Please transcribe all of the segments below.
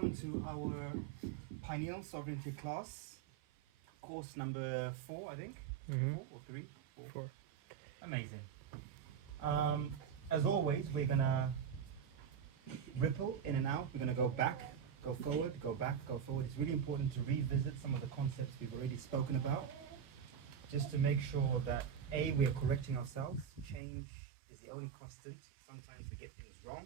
welcome to our Pineal Sovereignty class, course number 4, I think. 4 or 3? 4. Amazing. As always, we're gonna ripple in and out. We're gonna go back, go forward, go back, go forward. It's really important to revisit some of the concepts we've already spoken about, just to make sure that A, we are correcting ourselves. Change is the only constant. Sometimes we get things wrong.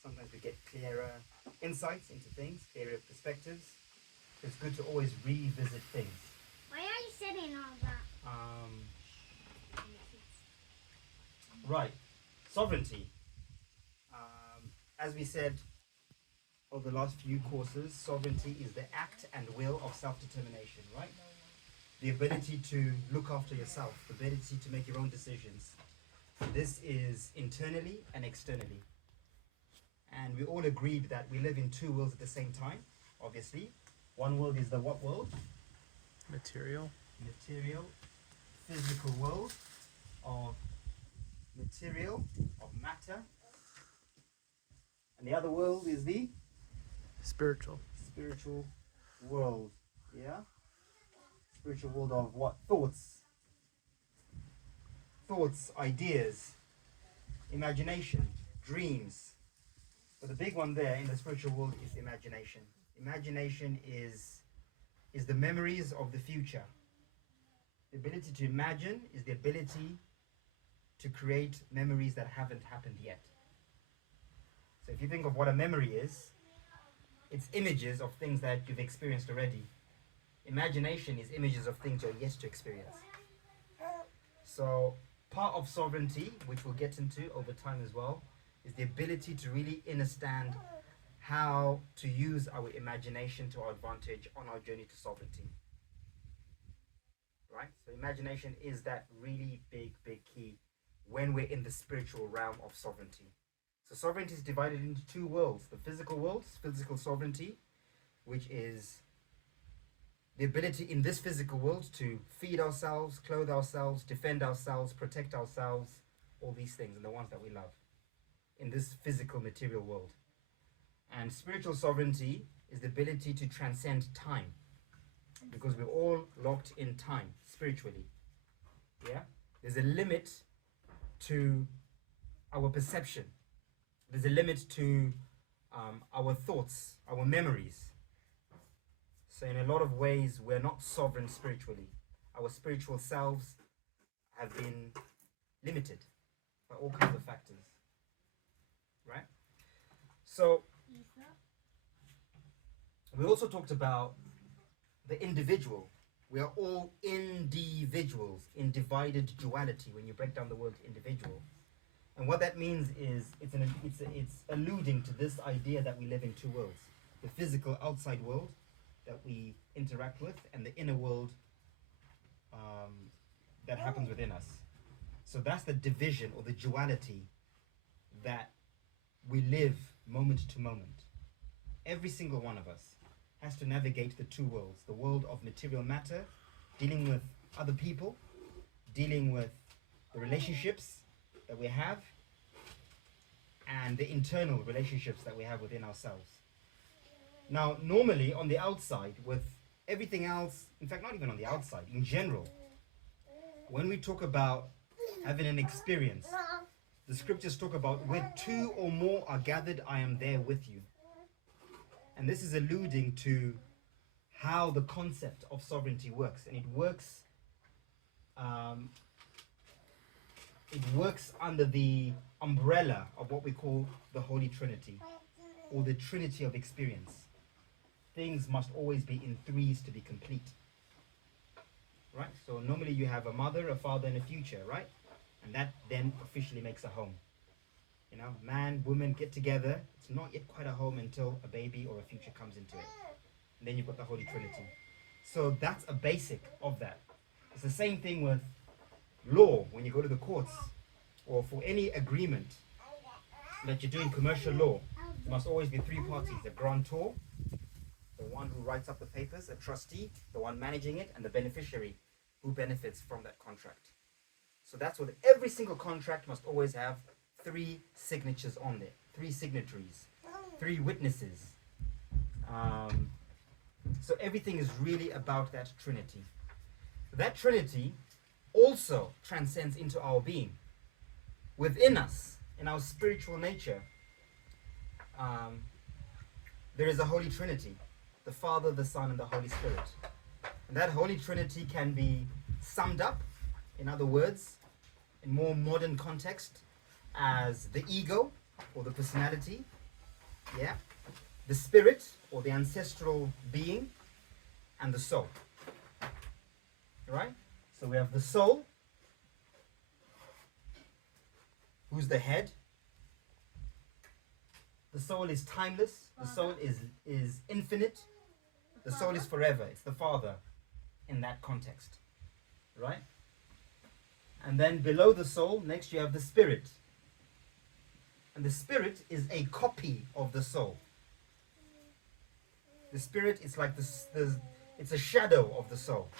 Sometimes we get clearer insights into things, clearer perspectives. It's good to always revisit things. Why are you saying all that? Right. Sovereignty. As we said over the last few courses, sovereignty is the act and will of self-determination, right? The ability to look after yourself, the ability to make your own decisions. This is internally and externally. And we all agreed that we live in two worlds at the same time, obviously. One world is the what world? Material. Material, physical world of material, of matter. And the other world is the Spiritual. spiritual world. Yeah? Spiritual world of what? Thoughts. Thoughts, ideas, imagination, dreams. But the big one there in the spiritual world is imagination. Imagination is the memories of the future. The ability to imagine is the ability to create memories that haven't happened yet. So if you think of what a memory is, it's images of things that you've experienced already. Imagination is images of things you're yet to experience. So part of sovereignty, which we'll get into over time as well, is the ability to really understand how to use our imagination to our advantage on our journey to sovereignty. Right? So imagination is that really big key when we're in the spiritual realm of sovereignty. So sovereignty is divided into two worlds. The physical world, physical sovereignty, which is the ability in this physical world to feed ourselves, clothe ourselves, defend ourselves, protect ourselves, all these things, and the ones that we love in this physical material world. And spiritual sovereignty is the ability to transcend time, because we're all locked in time spiritually. Yeah? There's a limit to our perception. There's a limit to our thoughts, our memories. So in a lot of ways, we're not sovereign spiritually. Our spiritual selves have been limited by all kinds of factors. Right? So we also talked about the individual. We are all individuals in divided duality when you break down the word individual. And what that means is it's alluding to this idea that we live in two worlds. The physical outside world that we interact with, and the inner world that happens within us. So that's the division or the duality that we live moment to moment. Every single one of us has to navigate the two worlds. The world of material matter, dealing with other people, dealing with the relationships that we have, and the internal relationships that we have within ourselves. Now, normally on the outside, with everything else, in fact, not even on the outside, in general, when we talk about having an experience, the scriptures talk about where two or more are gathered, I am there with you. And this is alluding to how the concept of sovereignty works. And it works under the umbrella of what we call the Holy Trinity, or the Trinity of experience. Things must always be in threes to be complete. Right? So normally you have a mother, a father, and a future, right? And that then officially makes a home. You know, man, woman get together. It's not yet quite a home until a baby or a future comes into it. And then you've got the Holy Trinity. So that's a basic of that. It's the same thing with law when you go to the courts, or for any agreement that you're doing commercial law. There must always be three parties: the grantor, the one who writes up the papers, a trustee, the one managing it, and the beneficiary who benefits from that contract. So that's what every single contract must always have: three signatures on there, three signatories, three witnesses. So everything is really about that Trinity. That Trinity also transcends into our being. Within us, in our spiritual nature, there is a Holy Trinity, the Father, the Son, and the Holy Spirit. And that Holy Trinity can be summed up, in other words, in more modern context, as the ego or the personality, yeah, the spirit or the ancestral being, and the soul. Right? So we have the soul, who's the head. The soul is timeless. The soul is infinite. The soul is forever. It's the Father in that context. Right? And then below the soul, next you have the spirit. And the spirit is a copy of the soul. The spirit is like it's a shadow of the soul.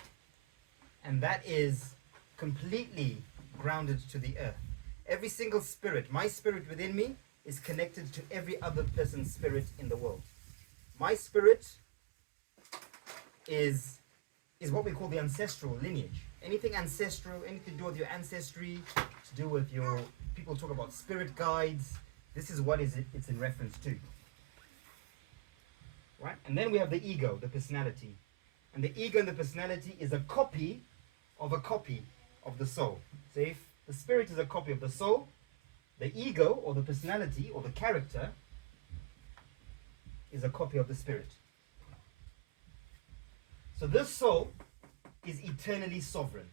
And that is completely grounded to the earth. Every single spirit, my spirit within me, is connected to every other person's spirit in the world. My spirit is what we call the ancestral lineage. Anything ancestral, anything to do with your ancestry, to do with your, people talk about spirit guides. This is what it's in reference to. Right? And then we have the ego, the personality. And the ego and the personality is a copy of the soul. So if the spirit is a copy of the soul, the ego or the personality or the character is a copy of the spirit. So this soul is eternally sovereign.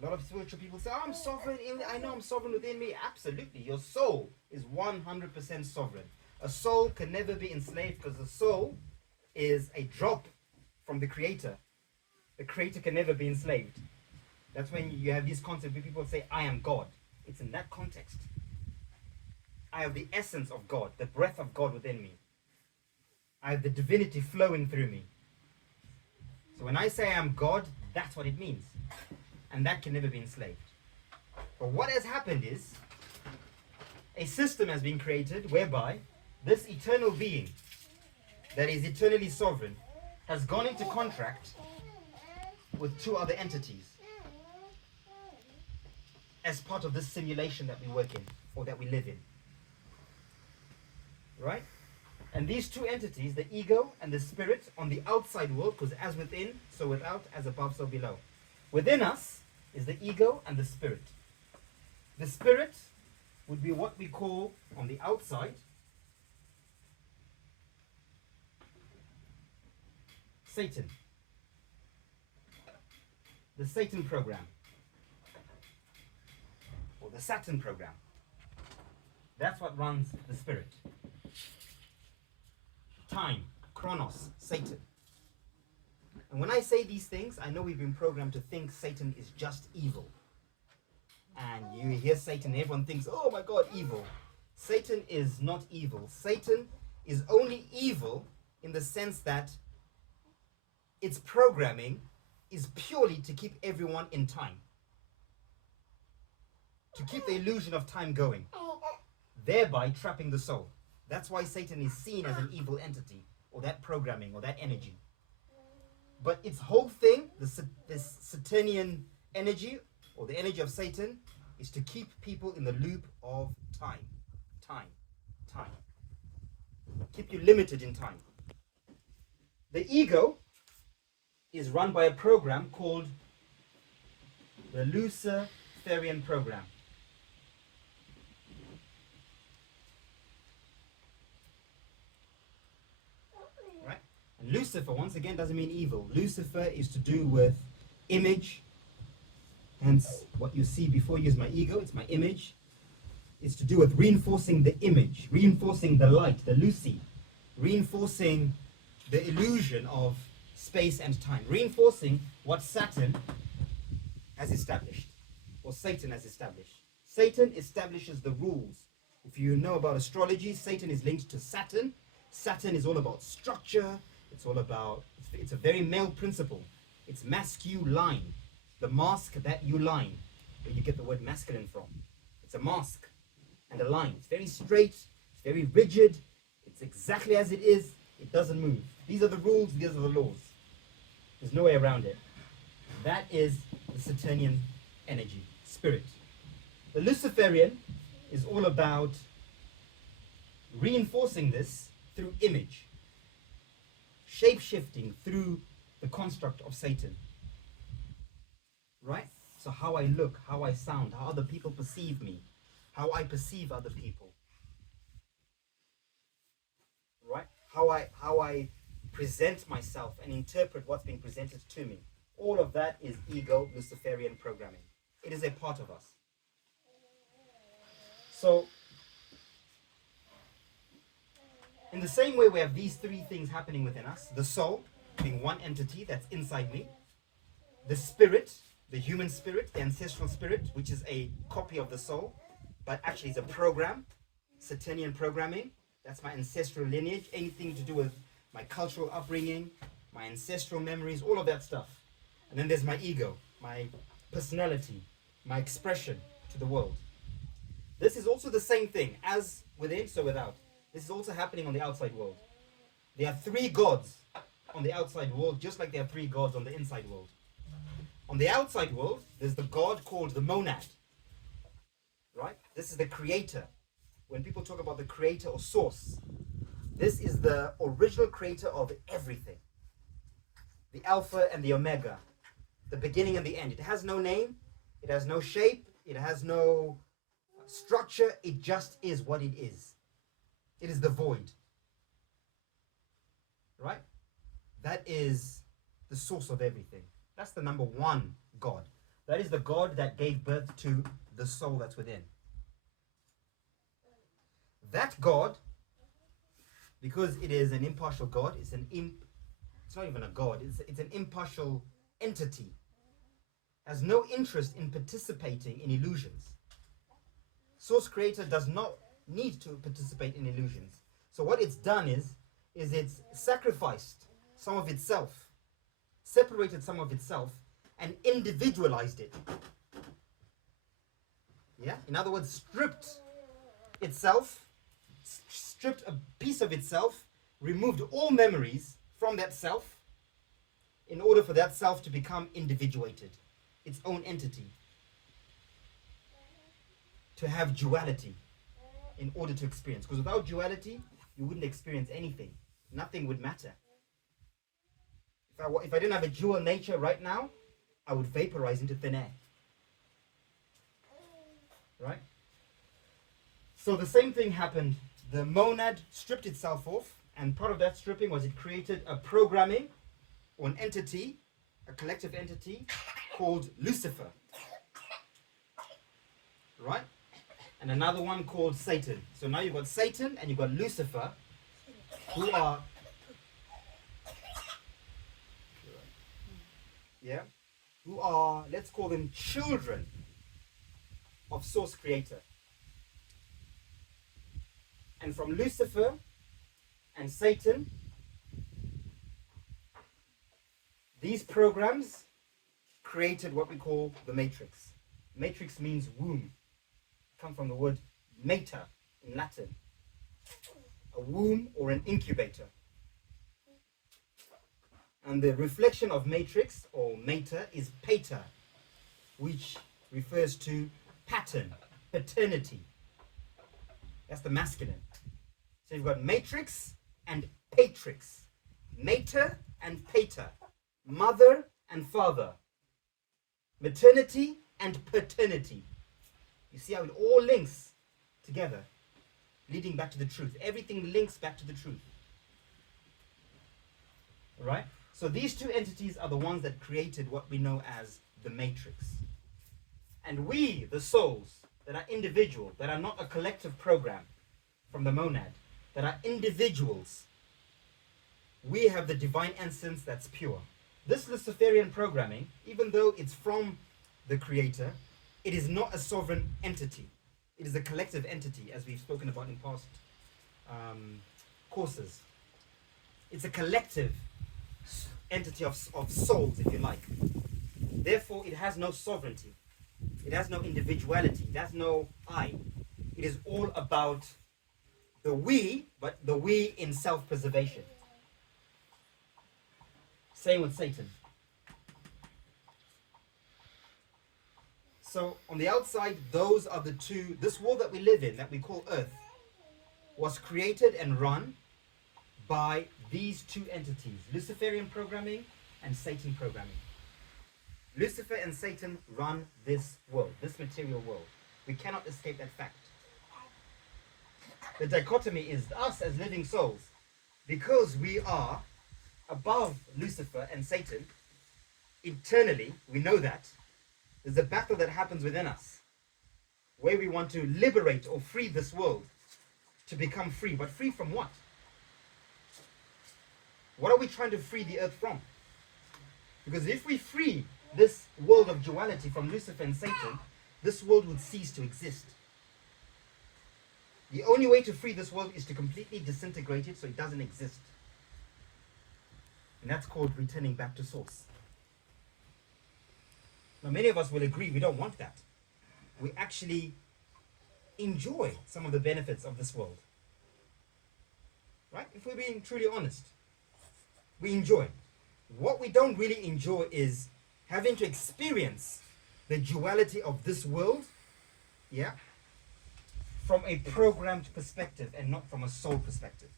A lot of spiritual people say, oh, I'm sovereign, I know I'm sovereign within me. Absolutely, your soul is 100% sovereign. A soul can never be enslaved because the soul is a drop from the Creator. The Creator can never be enslaved. That's when you have this concept where people say, I am God. It's in that context. I have the essence of God, the breath of God within me. I have the divinity flowing through me. So when I say I am God, that's what it means. And that can never be enslaved. But what has happened is, a system has been created whereby this eternal being that is eternally sovereign has gone into contract with two other entities as part of this simulation that we work in or that we live in. Right? And these two entities, the ego and the spirit, on the outside world, because as within, so without, as above, so below. Within us is the ego and the spirit. The spirit would be what we call, on the outside, Satan. The Satan program. Or the Saturn program. That's what runs the spirit. Time, Chronos, Satan. And when I say these things, I know we've been programmed to think Satan is just evil. And you hear Satan, everyone thinks, oh my God, evil. Satan is not evil. Satan is only evil in the sense that its programming is purely to keep everyone in time. To keep the illusion of time going. Thereby trapping the soul. That's why Satan is seen as an evil entity, or that programming, or that energy. But its whole thing, this Saturnian energy, or the energy of Satan, is to keep people in the loop of time. Time. Time. Keep you limited in time. The ego is run by a program called the Luciferian program. Right? And Lucifer, once again, doesn't mean evil. Lucifer is to do with image. Hence, what you see before you is my ego, it's my image. It's to do with reinforcing the image, reinforcing the light, the Lucy, reinforcing the illusion of space and time, reinforcing what Saturn has established, or Satan has established. Satan establishes the rules. If you know about astrology, Satan is linked to Saturn. Saturn is all about structure. It's all about, it's a very male principle. It's masculine. The mask that you line, where you get the word masculine from. It's a mask and a line. It's very straight, it's very rigid, it's exactly as it is. It doesn't move. These are the rules, these are the laws. There's no way around it. That is the Saturnian energy, spirit. The Luciferian is all about reinforcing this through image, shape-shifting through the construct of Satan. Right? So how I look, how I sound, how other people perceive me, how I perceive other people. Right? How I present myself and interpret what's being presented to me. All of that is ego Luciferian programming. It is a part of us. So, in the same way we have these three things happening within us, the soul being one entity that's inside me, the spirit, the human spirit, the ancestral spirit, which is a copy of the soul, but actually is a program, Saturnian programming. That's my ancestral lineage, anything to do with my cultural upbringing, my ancestral memories, all of that stuff. And then there's my ego, my personality, my expression to the world. This is also the same thing, as within, so without. This is also happening on the outside world. There are three gods on the outside world, just like there are three gods on the inside world. On the outside world, there's the god called the monad. Right? This is the creator. When people talk about the creator or source, this is the original creator of everything. The Alpha and the Omega. The beginning and the end. It has no name. It has no shape. It has no structure. It just is what it is. It is the void. Right? That is the source of everything. That's the number one God. That is the God that gave birth to the soul that's within. That God, because it is an impartial God, it's not even a God, it's an impartial entity, has no interest in participating in illusions. Source creator does not need to participate in illusions. So what it's done is it's sacrificed some of itself, separated some of itself, and individualized it. Yeah? In other words, stripped a piece of itself, removed all memories from that self in order for that self to become individuated, its own entity, to have duality in order to experience. Because without duality, you wouldn't experience anything. Nothing would matter. If I didn't have a dual nature right now, I would vaporize into thin air. Right? So the same thing happened. The monad stripped itself off, and part of that stripping was it created a programming or an entity, a collective entity called Lucifer. Right? And another one called Satan. So now you've got Satan and you've got Lucifer, who are let's call them children of Source Creator. And from Lucifer and Satan, these programs created what we call the matrix. Matrix means womb. Come from the word mater in Latin. A womb or an incubator. And the reflection of matrix or mater is pater, which refers to pattern, paternity. That's the masculine. So you've got matrix and patrix. Mater and pater. Mother and father. Maternity and paternity. You see how it all links together, leading back to the truth. Everything links back to the truth. Alright? So these two entities are the ones that created what we know as the matrix. And we, the souls, that are individual, that are not a collective program from the monad, that are individuals, we have the divine essence that's pure. This Luciferian programming, even though it's from the creator, it is not a sovereign entity. It is a collective entity, as we've spoken about in past courses. It's a collective entity of souls, if you like. Therefore, it has no sovereignty. It has no individuality. It has no I. It is all about the we, but the we in self-preservation. Same with Satan. So on the outside, those are the two. This world that we live in, that we call Earth, was created and run by these two entities, Luciferian programming and Satan programming. Lucifer and Satan run this world, this material world. We cannot escape that fact. The dichotomy is us as living souls. Because we are above Lucifer and Satan, internally, we know that, there's a battle that happens within us, where we want to liberate or free this world to become free. But free from what? What are we trying to free the earth from? Because if we free this world of duality from Lucifer and Satan, this world would cease to exist. The only way to free this world is to completely disintegrate it so it doesn't exist. And that's called returning back to source. Now, many of us will agree we don't want that. We actually enjoy some of the benefits of this world. Right? If we're being truly honest, we enjoy. What we don't really enjoy is having to experience the duality of this world, yeah, from a programmed perspective and not from a soul perspective.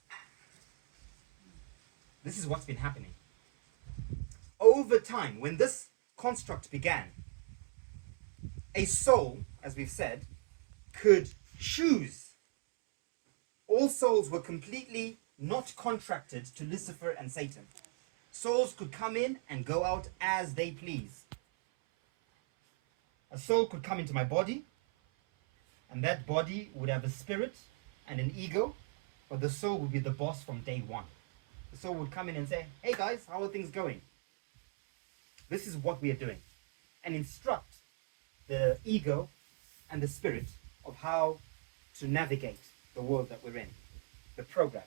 This is what's been happening. Over time, when this construct began, a soul, as we've said, could choose. All souls were completely not contracted to Lucifer and Satan. Souls could come in and go out as they please. A soul could come into my body, and that body would have a spirit and an ego, but the soul would be the boss from day one. The soul would come in and say, hey guys, how are things going? This is what we are doing. And instruct the ego and the spirit of how to navigate the world that we're in, the program.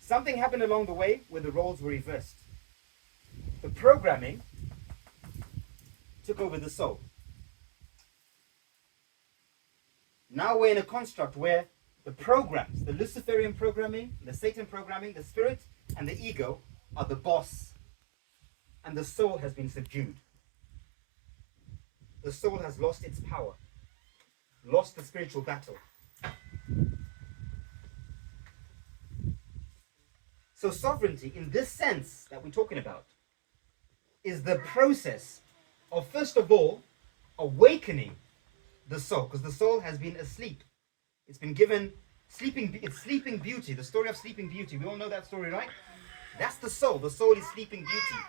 Something happened along the way where the roles were reversed. The programming took over the soul. Now we're in a construct where the programs, the Luciferian programming, the Satan programming, the spirit and the ego are the boss, and the soul has been subdued. The soul has lost its power, lost the spiritual battle. So sovereignty, in this sense that we're talking about, is the process of, first of all, awakening the soul, because the soul has been asleep. It's been given sleeping beauty, the story of Sleeping Beauty. We all know that story, right? That's the soul. The soul is Sleeping Beauty,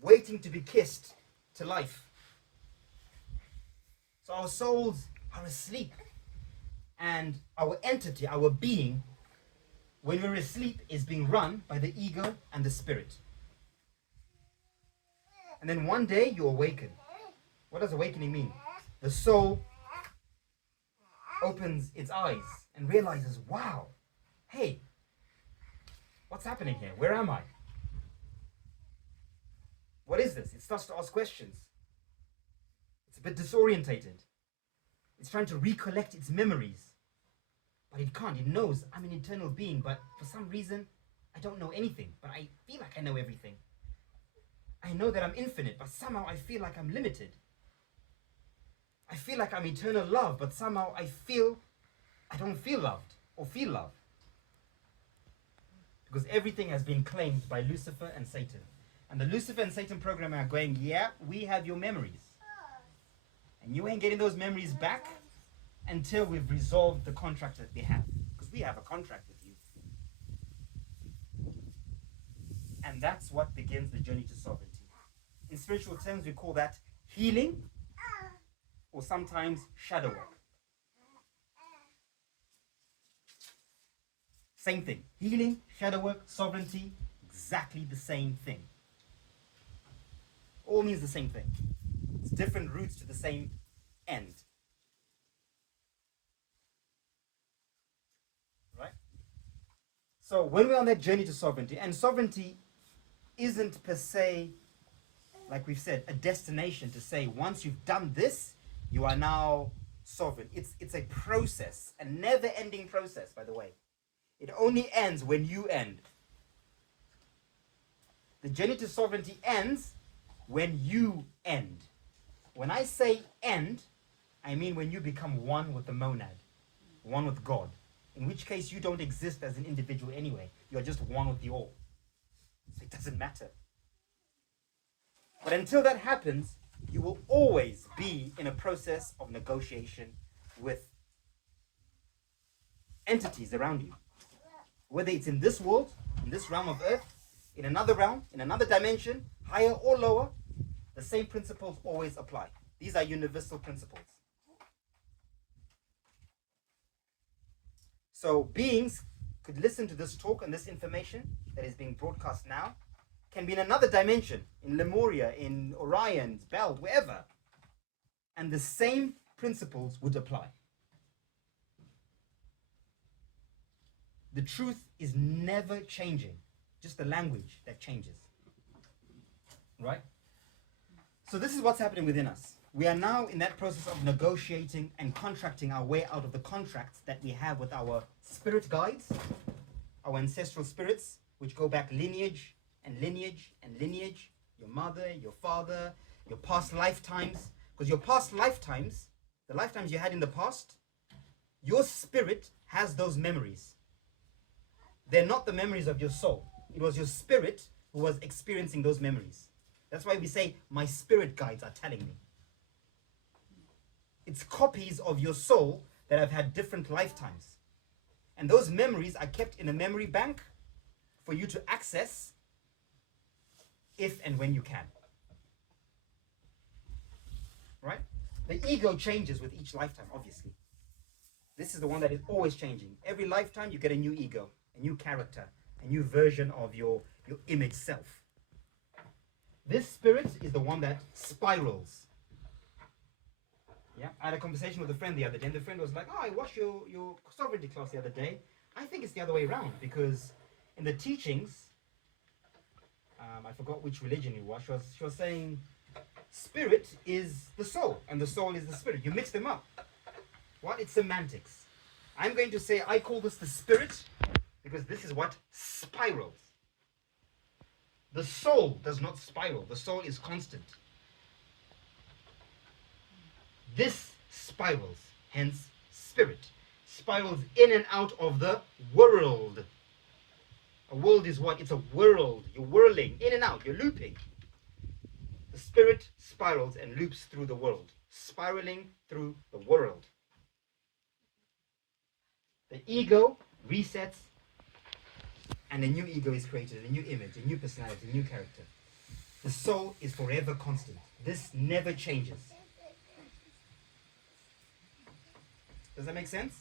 waiting to be kissed to life. So our souls are asleep, and our entity, our being, when we're asleep, is being run by the ego and the spirit. And then one day you awaken. What does awakening mean? The soul opens its eyes and realizes, wow, hey, what's happening here? Where am I? What is this? It starts to ask questions. It's a bit disorientated. It's trying to recollect its memories. But it can't. It knows I'm an eternal being, but for some reason, I don't know anything. But I feel like I know everything. I know that I'm infinite, but somehow I feel like I'm limited. I feel like I'm eternal love, but somehow I don't feel loved or feel love. Because everything has been claimed by Lucifer and Satan. And the Lucifer and Satan program are going, yeah, we have your memories. And you ain't getting those memories back until we've resolved the contract that we have. Because we have a contract with you. And that's what begins the journey to sovereignty. In spiritual terms, we call that healing, or sometimes shadow work. Same thing. Healing, shadow work, sovereignty, exactly the same thing. All means the same thing. It's different routes to the same end. Right? So when we're on that journey to sovereignty, and sovereignty isn't per se, like we've said, a destination to say once you've done this, you are now sovereign. It's a process, a never-ending process, by the way. It only ends when you end. The genitive sovereignty ends when you end. When I say end, I mean when you become one with the monad, one with God. In which case you don't exist as an individual anyway. You're just one with the all. So it doesn't matter. But until that happens, you will always be in a process of negotiation with entities around you. Whether it's in this world, in this realm of earth, in another realm, in another dimension, higher or lower, the same principles always apply. These are universal principles. So beings could listen to this talk and this information that is being broadcast now, can be in another dimension, in Lemuria, in Orion's belt, wherever. And the same principles would apply. The truth is never changing, just the language that changes. Right? So this is what's happening within us. We are now in that process of negotiating and contracting our way out of the contracts that we have with our spirit guides, our ancestral spirits, which go back lineage and lineage and lineage, your mother, your father, your past lifetimes. Because your past lifetimes, the lifetimes you had in the past, your spirit has those memories. They're not the memories of your soul. It was your spirit who was experiencing those memories. That's why we say, my spirit guides are telling me. It's copies of your soul that have had different lifetimes. And those memories are kept in a memory bank for you to access if and when you can. Right? The ego changes with each lifetime, obviously. This is the one that is always changing. Every lifetime you get a new ego, a new character, a new version of your image self. This spirit is the one that spirals. Yeah, I had a conversation with a friend the other day, and the friend was like, "Oh, I watched your sovereignty class the other day. I think it's the other way around, because in the teachings, I forgot which religion it was. She was saying, spirit is the soul, and the soul is the spirit. You mix them up. What? It's semantics. I'm going to say I call this the spirit because this is what spirals. The soul does not spiral. The soul is constant. This spirals, hence spirit. Spirals in and out of the world. A world is what? It's a world. You're whirling in and out. You're looping. The spirit spirals and loops through the world. Spiraling through the world. The ego resets and a new ego is created, a new image, a new personality, a new character. The soul is forever constant. This never changes. Does that make sense?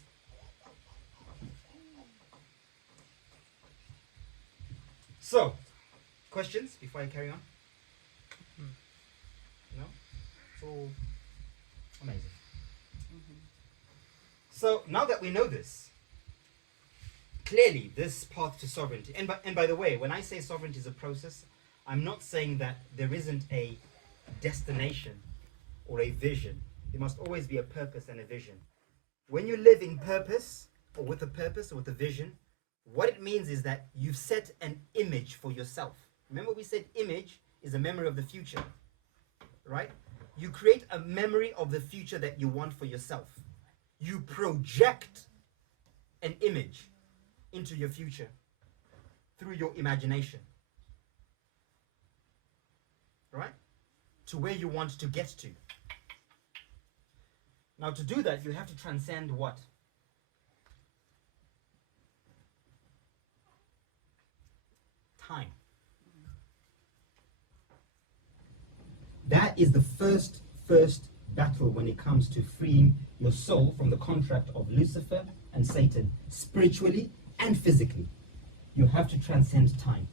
So, questions before I carry on? No? It's all amazing. So, now that we know this, clearly this path to sovereignty, and by the way, when I say sovereignty is a process, I'm not saying that there isn't a destination or a vision. There must always be a purpose and a vision. When you live in purpose, or with a vision, what it means is that you've set an image for yourself. Remember we said image is a memory of the future, right? You create a memory of the future that you want for yourself. You project an image into your future through your imagination, right? To where you want to get to. Now, to do that, you have to transcend what? Time. That is the first battle when it comes to freeing your soul from the contract of Lucifer and Satan, spiritually and physically. You have to transcend time.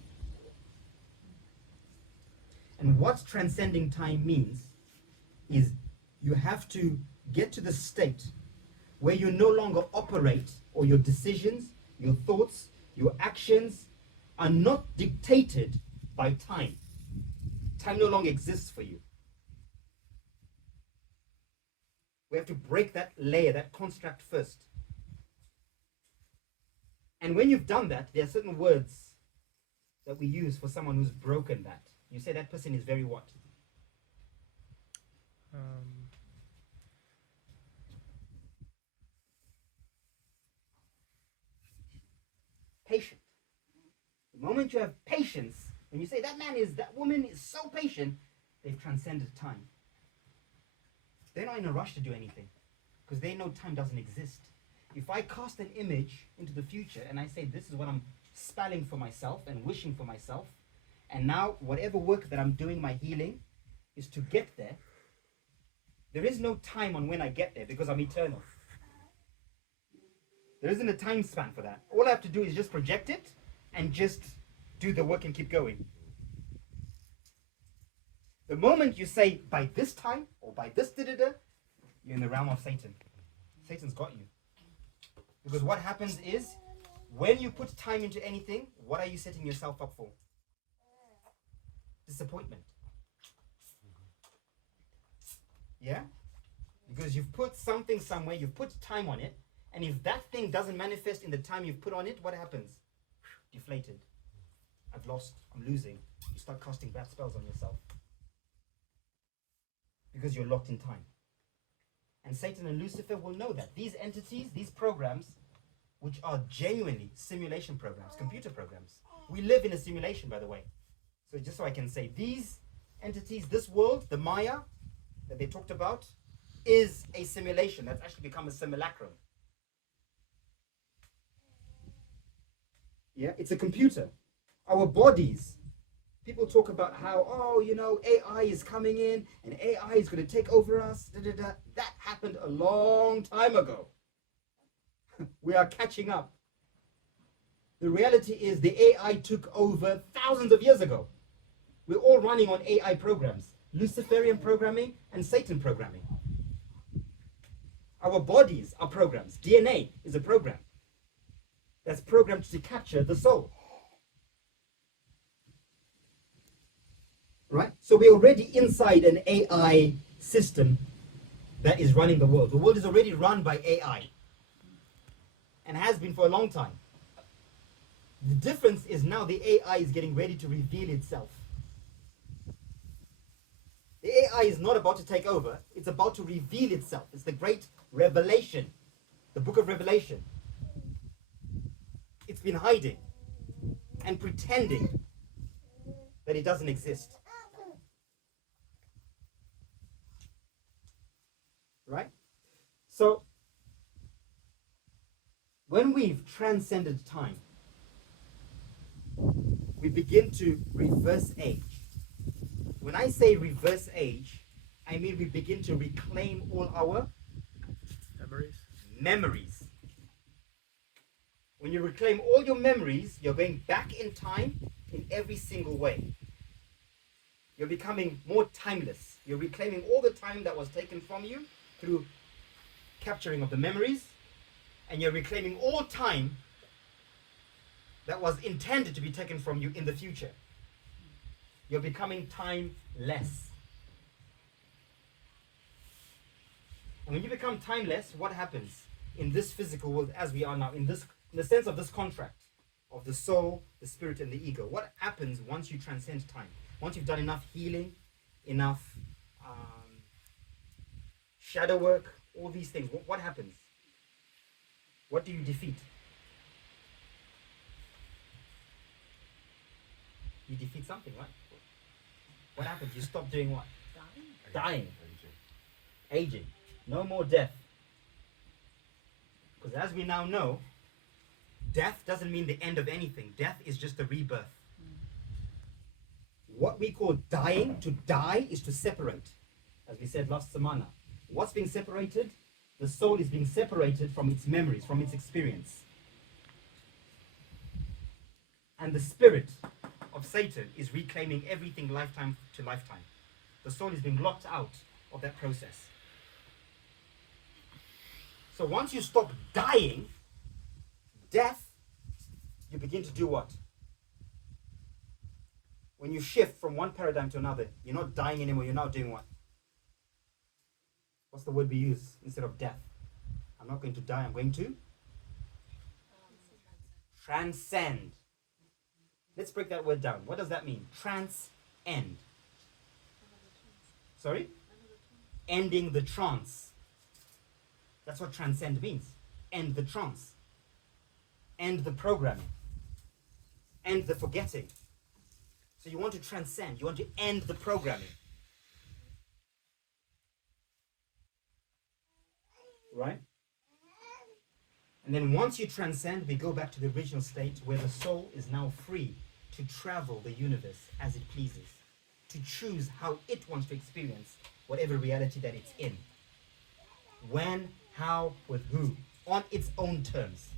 And what transcending time means is you have to get to the state where you no longer operate, or your decisions, your thoughts, your actions are not dictated by time. Time no longer exists for you. We have to break that layer, that construct first. And when you've done that, there are certain words that we use for someone who's broken that? You say that person is very what? Patient. The moment you have patience, when you say that woman is so patient, they've transcended time. They're not in a rush to do anything because they know time doesn't exist. If I cast an image into the future and I say this is what I'm spelling for myself and wishing for myself, and now whatever work that I'm doing, my healing, is to get there, there is no time on when I get there because I'm eternal. There isn't a time span for that. All I have to do is just project it and just do the work and keep going. The moment you say by this time or by this da-da-da, you're in the realm of Satan. Satan's got you. Because what happens is, when you put time into anything, what are you setting yourself up for? Disappointment. Yeah? Because you've put something somewhere, you've put time on it, and if that thing doesn't manifest in the time you've put on it, what happens? Deflated. I've lost. I'm losing. You start casting bad spells on yourself. Because you're locked in time. And Satan and Lucifer will know that. These entities, these programs, which are genuinely simulation programs, computer programs. We live in a simulation, by the way. So just so I can say, these entities, this world, the Maya that they talked about, is a simulation that's actually become a simulacrum. Yeah, it's a computer. Our bodies. People talk about how, AI is coming in and AI is going to take over us. Da, da, da. That happened a long time ago. We are catching up. The reality is the AI took over thousands of years ago. We're all running on AI programs, Luciferian programming and Satan programming. Our bodies are programs. DNA is a program that's programmed to capture the soul. Right? So we're already inside an AI system that is running the world. The world is already run by AI and has been for a long time. The difference is now the AI is getting ready to reveal itself. The AI is not about to take over, it's about to reveal itself. It's the great revelation, the book of Revelation. It's been hiding and pretending that it doesn't exist. Right? So, when we've transcended time, we begin to reverse age. When I say reverse age, I mean we begin to reclaim all our memories. When you reclaim all your memories, you're going back in time in every single way. You're becoming more timeless. You're reclaiming all the time that was taken from you through capturing of the memories, and you're reclaiming all time that was intended to be taken from you in the future. You're becoming timeless. And when you become timeless, what happens in this physical world as we are now, in the sense of this contract of the soul, the spirit, and the ego? What happens once you transcend time? Once you've done enough healing, enough shadow work, all these things, what happens? What do you defeat? You defeat something, right? What happens? You stop doing what? Dying. Aging. No more death. Because as we now know, death doesn't mean the end of anything. Death is just a rebirth. What we call dying, to die, is to separate. As we said last Samana. What's being separated? The soul is being separated from its memories, from its experience. And the spirit of Satan is reclaiming everything lifetime to lifetime. The soul is being locked out of that process. So once you stop dying, death, you begin to do what? When you shift from one paradigm to another, you're not dying anymore, you're now doing what? What's the word we use instead of death? I'm not going to die, I'm going to transcend. Let's break that word down. What does that mean? Transcend. Sorry? Ending the trance. That's what transcend means. End the trance. End the programming. End the forgetting. So you want to transcend. You want to end the programming. Right? And then once you transcend, we go back to the original state where the soul is now free to travel the universe as it pleases, to choose how it wants to experience whatever reality that it's in. When, how, with who, on its own terms.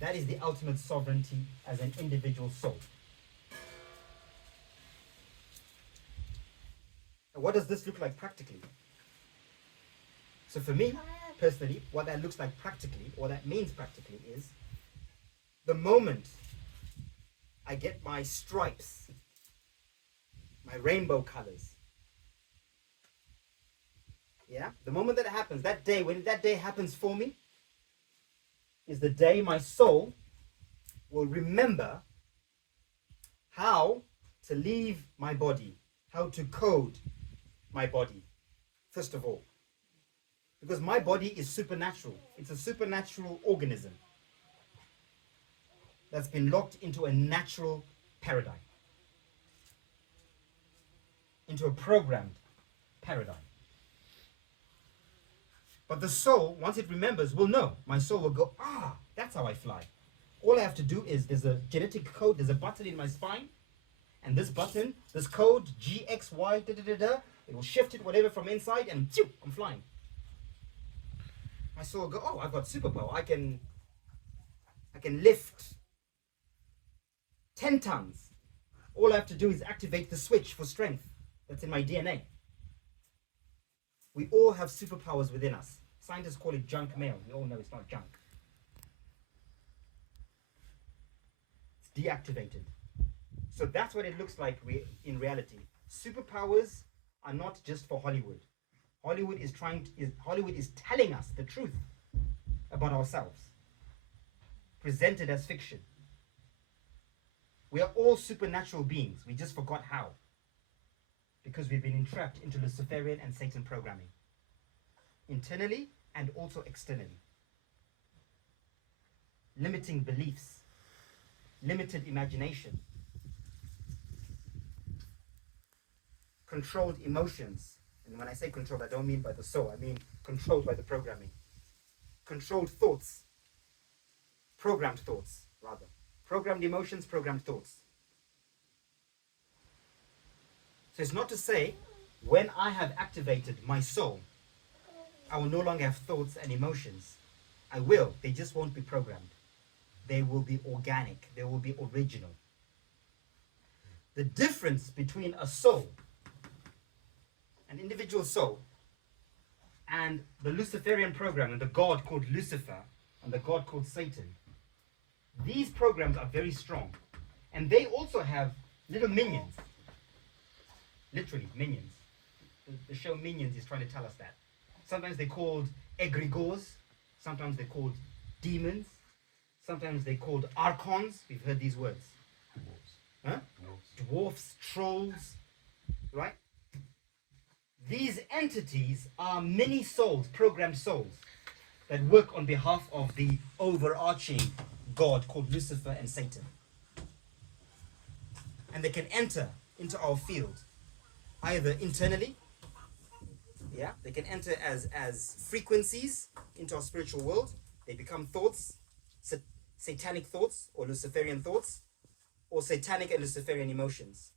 That is the ultimate sovereignty as an individual soul. And what does this look like practically? So for me, personally, what that looks like practically, or that means practically, is the moment I get my stripes, my rainbow colors, yeah, the moment that happens, that day, when that day happens for me, is the day my soul will remember how to leave my body, how to code my body, first of all. Because my body is supernatural. It's a supernatural organism that's been locked into a natural paradigm, into a programmed paradigm. But the soul, once it remembers, will know. My soul will go, that's how I fly. All I have to do is, there's a genetic code, there's a button in my spine, and this button, this code, G, X, Y, it will shift it, whatever, from inside, and I'm flying. My soul will go, I've got superpower. I can lift 10 tons. All I have to do is activate the switch for strength that's in my DNA. We all have superpowers within us. Scientists call it junk mail. We all know it's not junk. It's deactivated. So that's what it looks like in reality. Superpowers are not just for Hollywood. Hollywood is telling us the truth about ourselves, presented as fiction. We are all supernatural beings. We just forgot how, because we've been entrapped into Luciferian and Satan programming, internally and also externally. Limiting beliefs, limited imagination, controlled emotions. And when I say controlled, I don't mean by the soul, I mean controlled by the programming. Controlled thoughts, programmed thoughts, rather. Programmed emotions, programmed thoughts. So it's not to say, when I have activated my soul, I will no longer have thoughts and emotions. I will, they just won't be programmed. They will be organic, they will be original. The difference between a soul, an individual soul, and the Luciferian program, and the god called Lucifer, and the god called Satan, these programs are very strong. And they also have little minions. Literally, minions. The show Minions is trying to tell us that. Sometimes they're called egregores, sometimes they're called demons, sometimes they're called archons. We've heard these words. Huh? Dwarfs, trolls, right? These entities are mini souls, programmed souls, that work on behalf of the overarching god called Lucifer and Satan. And they can enter into our field either internally, yeah, they can enter as frequencies into our spiritual world. They become thoughts, satanic thoughts or Luciferian thoughts, or satanic and Luciferian emotions.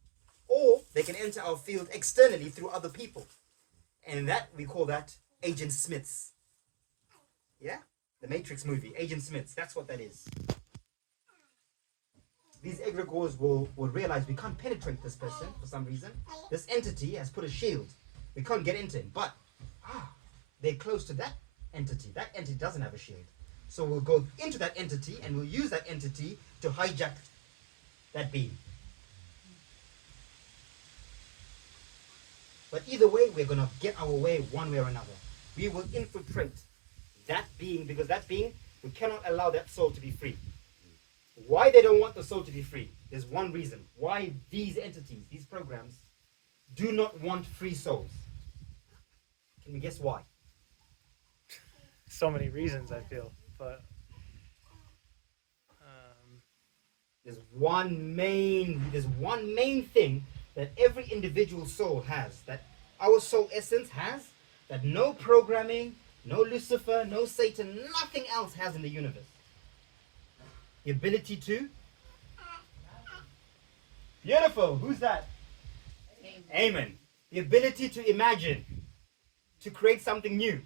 Or they can enter our field externally through other people. And that, we call that Agent Smiths. Yeah? The Matrix movie, Agent Smiths, that's what that is. These egregores will realize we can't penetrate this person for some reason. This entity has put a shield. We can't get into him, but they're close to that entity. That entity doesn't have a shield. So we'll go into that entity and we'll use that entity to hijack that being. But either way, we're going to get our way one way or another. We will infiltrate that being, because that being, we cannot allow that soul to be free. Why they don't want the soul to be free? There's one reason. Why these entities, these programs, do not want free souls. Can you guess why? So many reasons, I feel, but There's one main thing that every individual soul has, that our soul essence has, that no programming, no Lucifer, no Satan, nothing else has in the universe. The ability to... Beautiful. Who's that? Amen. The ability to imagine, to create something new.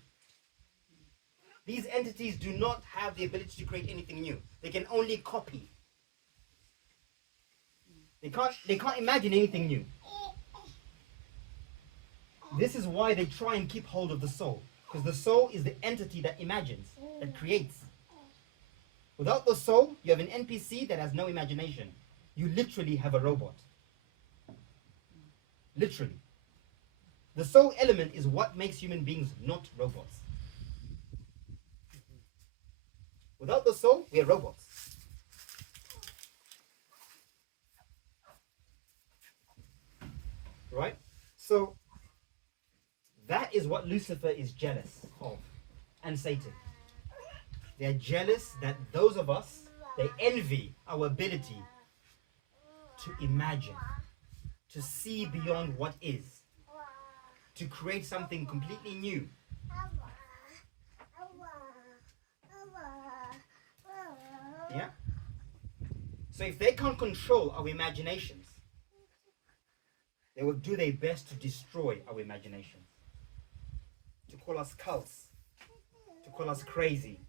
These entities do not have the ability to create anything new. They can only copy. They can't imagine anything new. This is why they try and keep hold of the soul. Because the soul is the entity that imagines, that creates. Without the soul, you have an NPC that has no imagination. You literally have a robot. Literally. The soul element is what makes human beings not robots. Without the soul, we are robots. Right? So, that is what Lucifer is jealous of, and Satan. They are jealous that those of us, they envy our ability to imagine, to see beyond what is, to create something completely new. Yeah? So if they can't control our imaginations, they will do their best to destroy our imaginations. To call us cults, to call us crazy,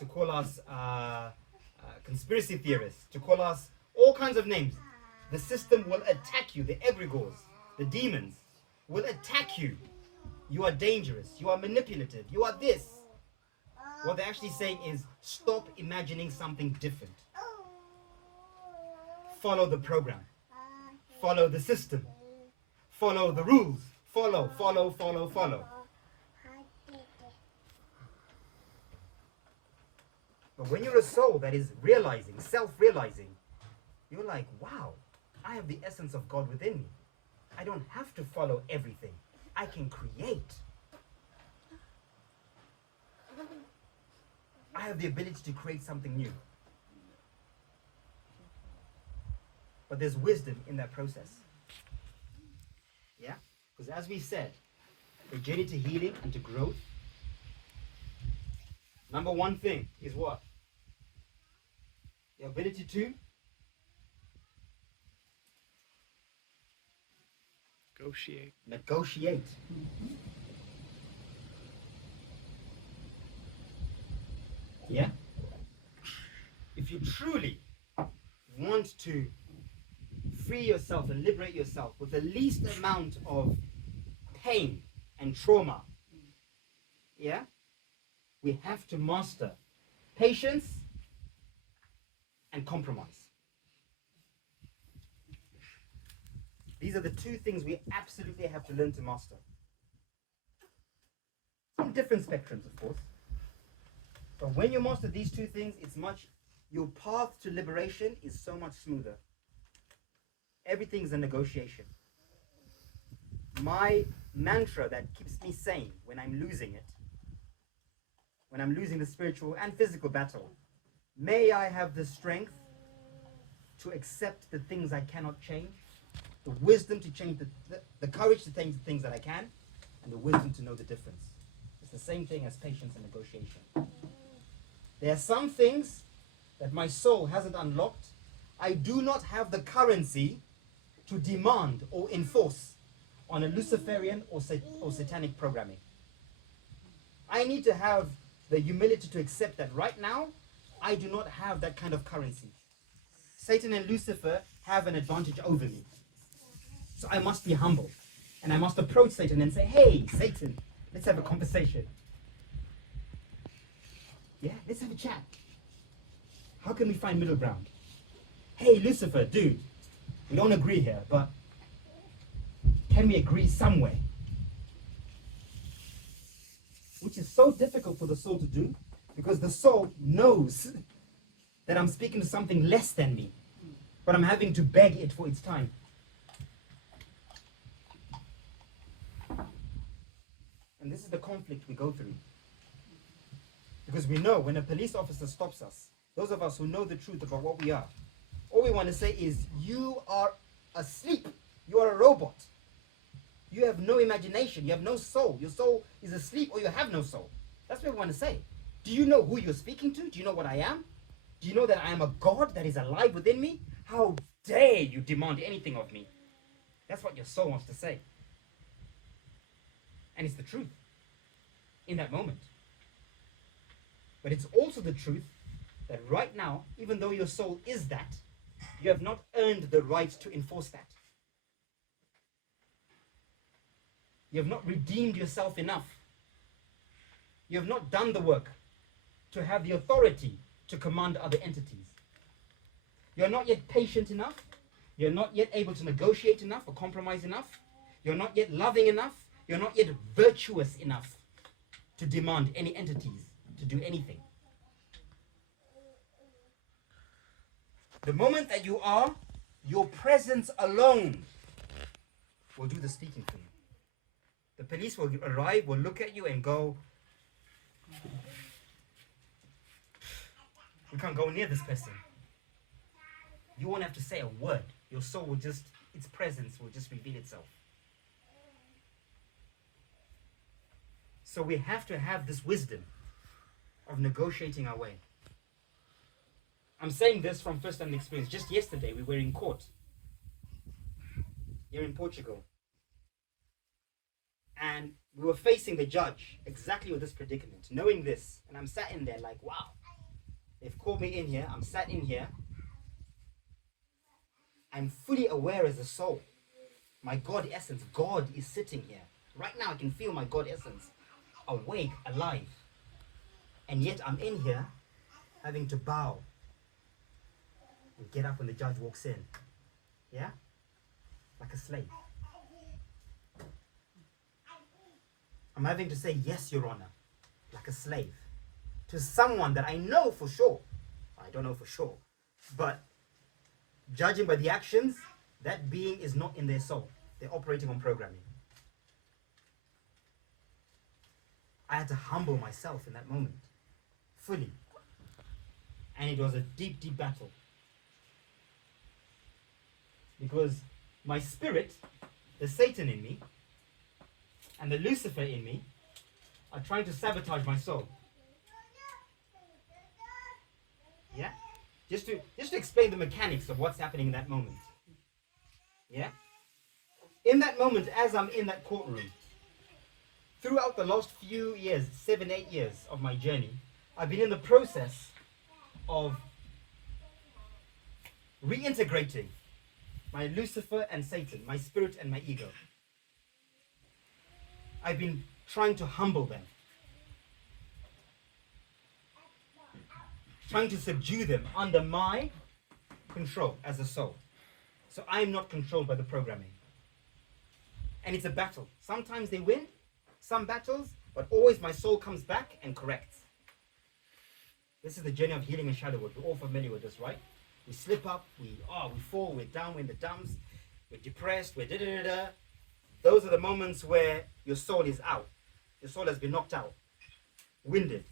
to call us conspiracy theorists, to call us all kinds of names. The system will attack you. The egregores, the demons, will attack you. You are dangerous. You are manipulative. You are this. What they're actually saying is, stop imagining something different. Follow the program. Follow the system. Follow the rules. Follow. But when you're a soul that is realizing, self-realizing, you're like, wow, I have the essence of God within me. I don't have to follow everything. I can create. I have the ability to create something new. But there's wisdom in that process. Yeah? Because as we said, the journey to healing and to growth, number one thing is what? The ability to negotiate. Yeah? If you truly want to free yourself and liberate yourself with the least amount of pain and trauma, yeah, we have to master patience and compromise. These are the two things we absolutely have to learn to master. On different spectrums, of course. But when you master these two things, your path to liberation is so much smoother. Everything's a negotiation. My mantra that keeps me sane when I'm losing it, when I'm losing the spiritual and physical battle, may I have the strength to accept the things I cannot change, the wisdom to change, the courage to change the things that I can, and the wisdom to know the difference. It's the same thing as patience and negotiation. There are some things that my soul hasn't unlocked. I do not have the currency to demand or enforce on a Luciferian or satanic programming. I need to have the humility to accept that right now, I do not have that kind of currency. Satan and Lucifer have an advantage over me. So I must be humble. And I must approach Satan and say, hey, Satan, let's have a conversation. Yeah, let's have a chat. How can we find middle ground? Hey, Lucifer, dude, we don't agree here, but can we agree somewhere? Which is so difficult for the soul to do, because the soul knows that I'm speaking to something less than me, but I'm having to beg it for its time. And this is the conflict we go through. Because we know when a police officer stops us, those of us who know the truth about what we are, all we want to say is, you are asleep. You are a robot. You have no imagination. You have no soul. Your soul is asleep, or you have no soul. That's what we want to say. Do you know who you're speaking to? Do you know what I am? Do you know that I am a God that is alive within me? How dare you demand anything of me? That's what your soul wants to say. And it's the truth in that moment. But it's also the truth that right now, even though your soul is that, you have not earned the right to enforce that. You have not redeemed yourself enough. You have not done the work to have the authority to command other entities. You're not yet patient enough. You're not yet able to negotiate enough or compromise enough. You're not yet loving enough. You're not yet virtuous enough to demand any entities to do anything. The moment that you are, your presence alone will do the speaking for you. The police will arrive, will look at you and go, we can't go near this person. You won't have to say a word. Your soul will just, its presence will just reveal itself. So we have to have this wisdom of negotiating our way. I'm saying this from first-hand experience. Just yesterday, we were in court here in Portugal. And we were facing the judge exactly with this predicament, knowing this. And I'm sat in there like, wow, they've called me in here. I'm sat in here. I'm fully aware as a soul. My God essence, God is sitting here. Right now, I can feel my God essence awake, alive. And yet I'm in here having to bow and get up when the judge walks in. Yeah? Like a slave. I'm having to say, yes, Your Honor, like a slave, to someone that I know for sure. I don't know for sure. But judging by the actions, that being is not in their soul. They're operating on programming. I had to humble myself in that moment, fully. And it was a deep, deep battle. Because my spirit, the Satan in me, and the Lucifer in me are trying to sabotage my soul. Yeah? Just to explain the mechanics of what's happening in that moment. Yeah? In that moment, as I'm in that courtroom, throughout the last few years, 7, 8 years of my journey, I've been in the process of reintegrating my Lucifer and Satan, my spirit and my ego. I've been trying to humble them, trying to subdue them under my control as a soul. So I'm not controlled by the programming. And it's a battle. Sometimes they win, some battles, but always my soul comes back and corrects. This is the journey of healing and shadow work. We're all familiar with this, right? We slip up, we fall, we're down, we're in the dumps, we're depressed, we're da-da-da-da. Those are the moments where your soul is out. Your soul has been knocked out, winded.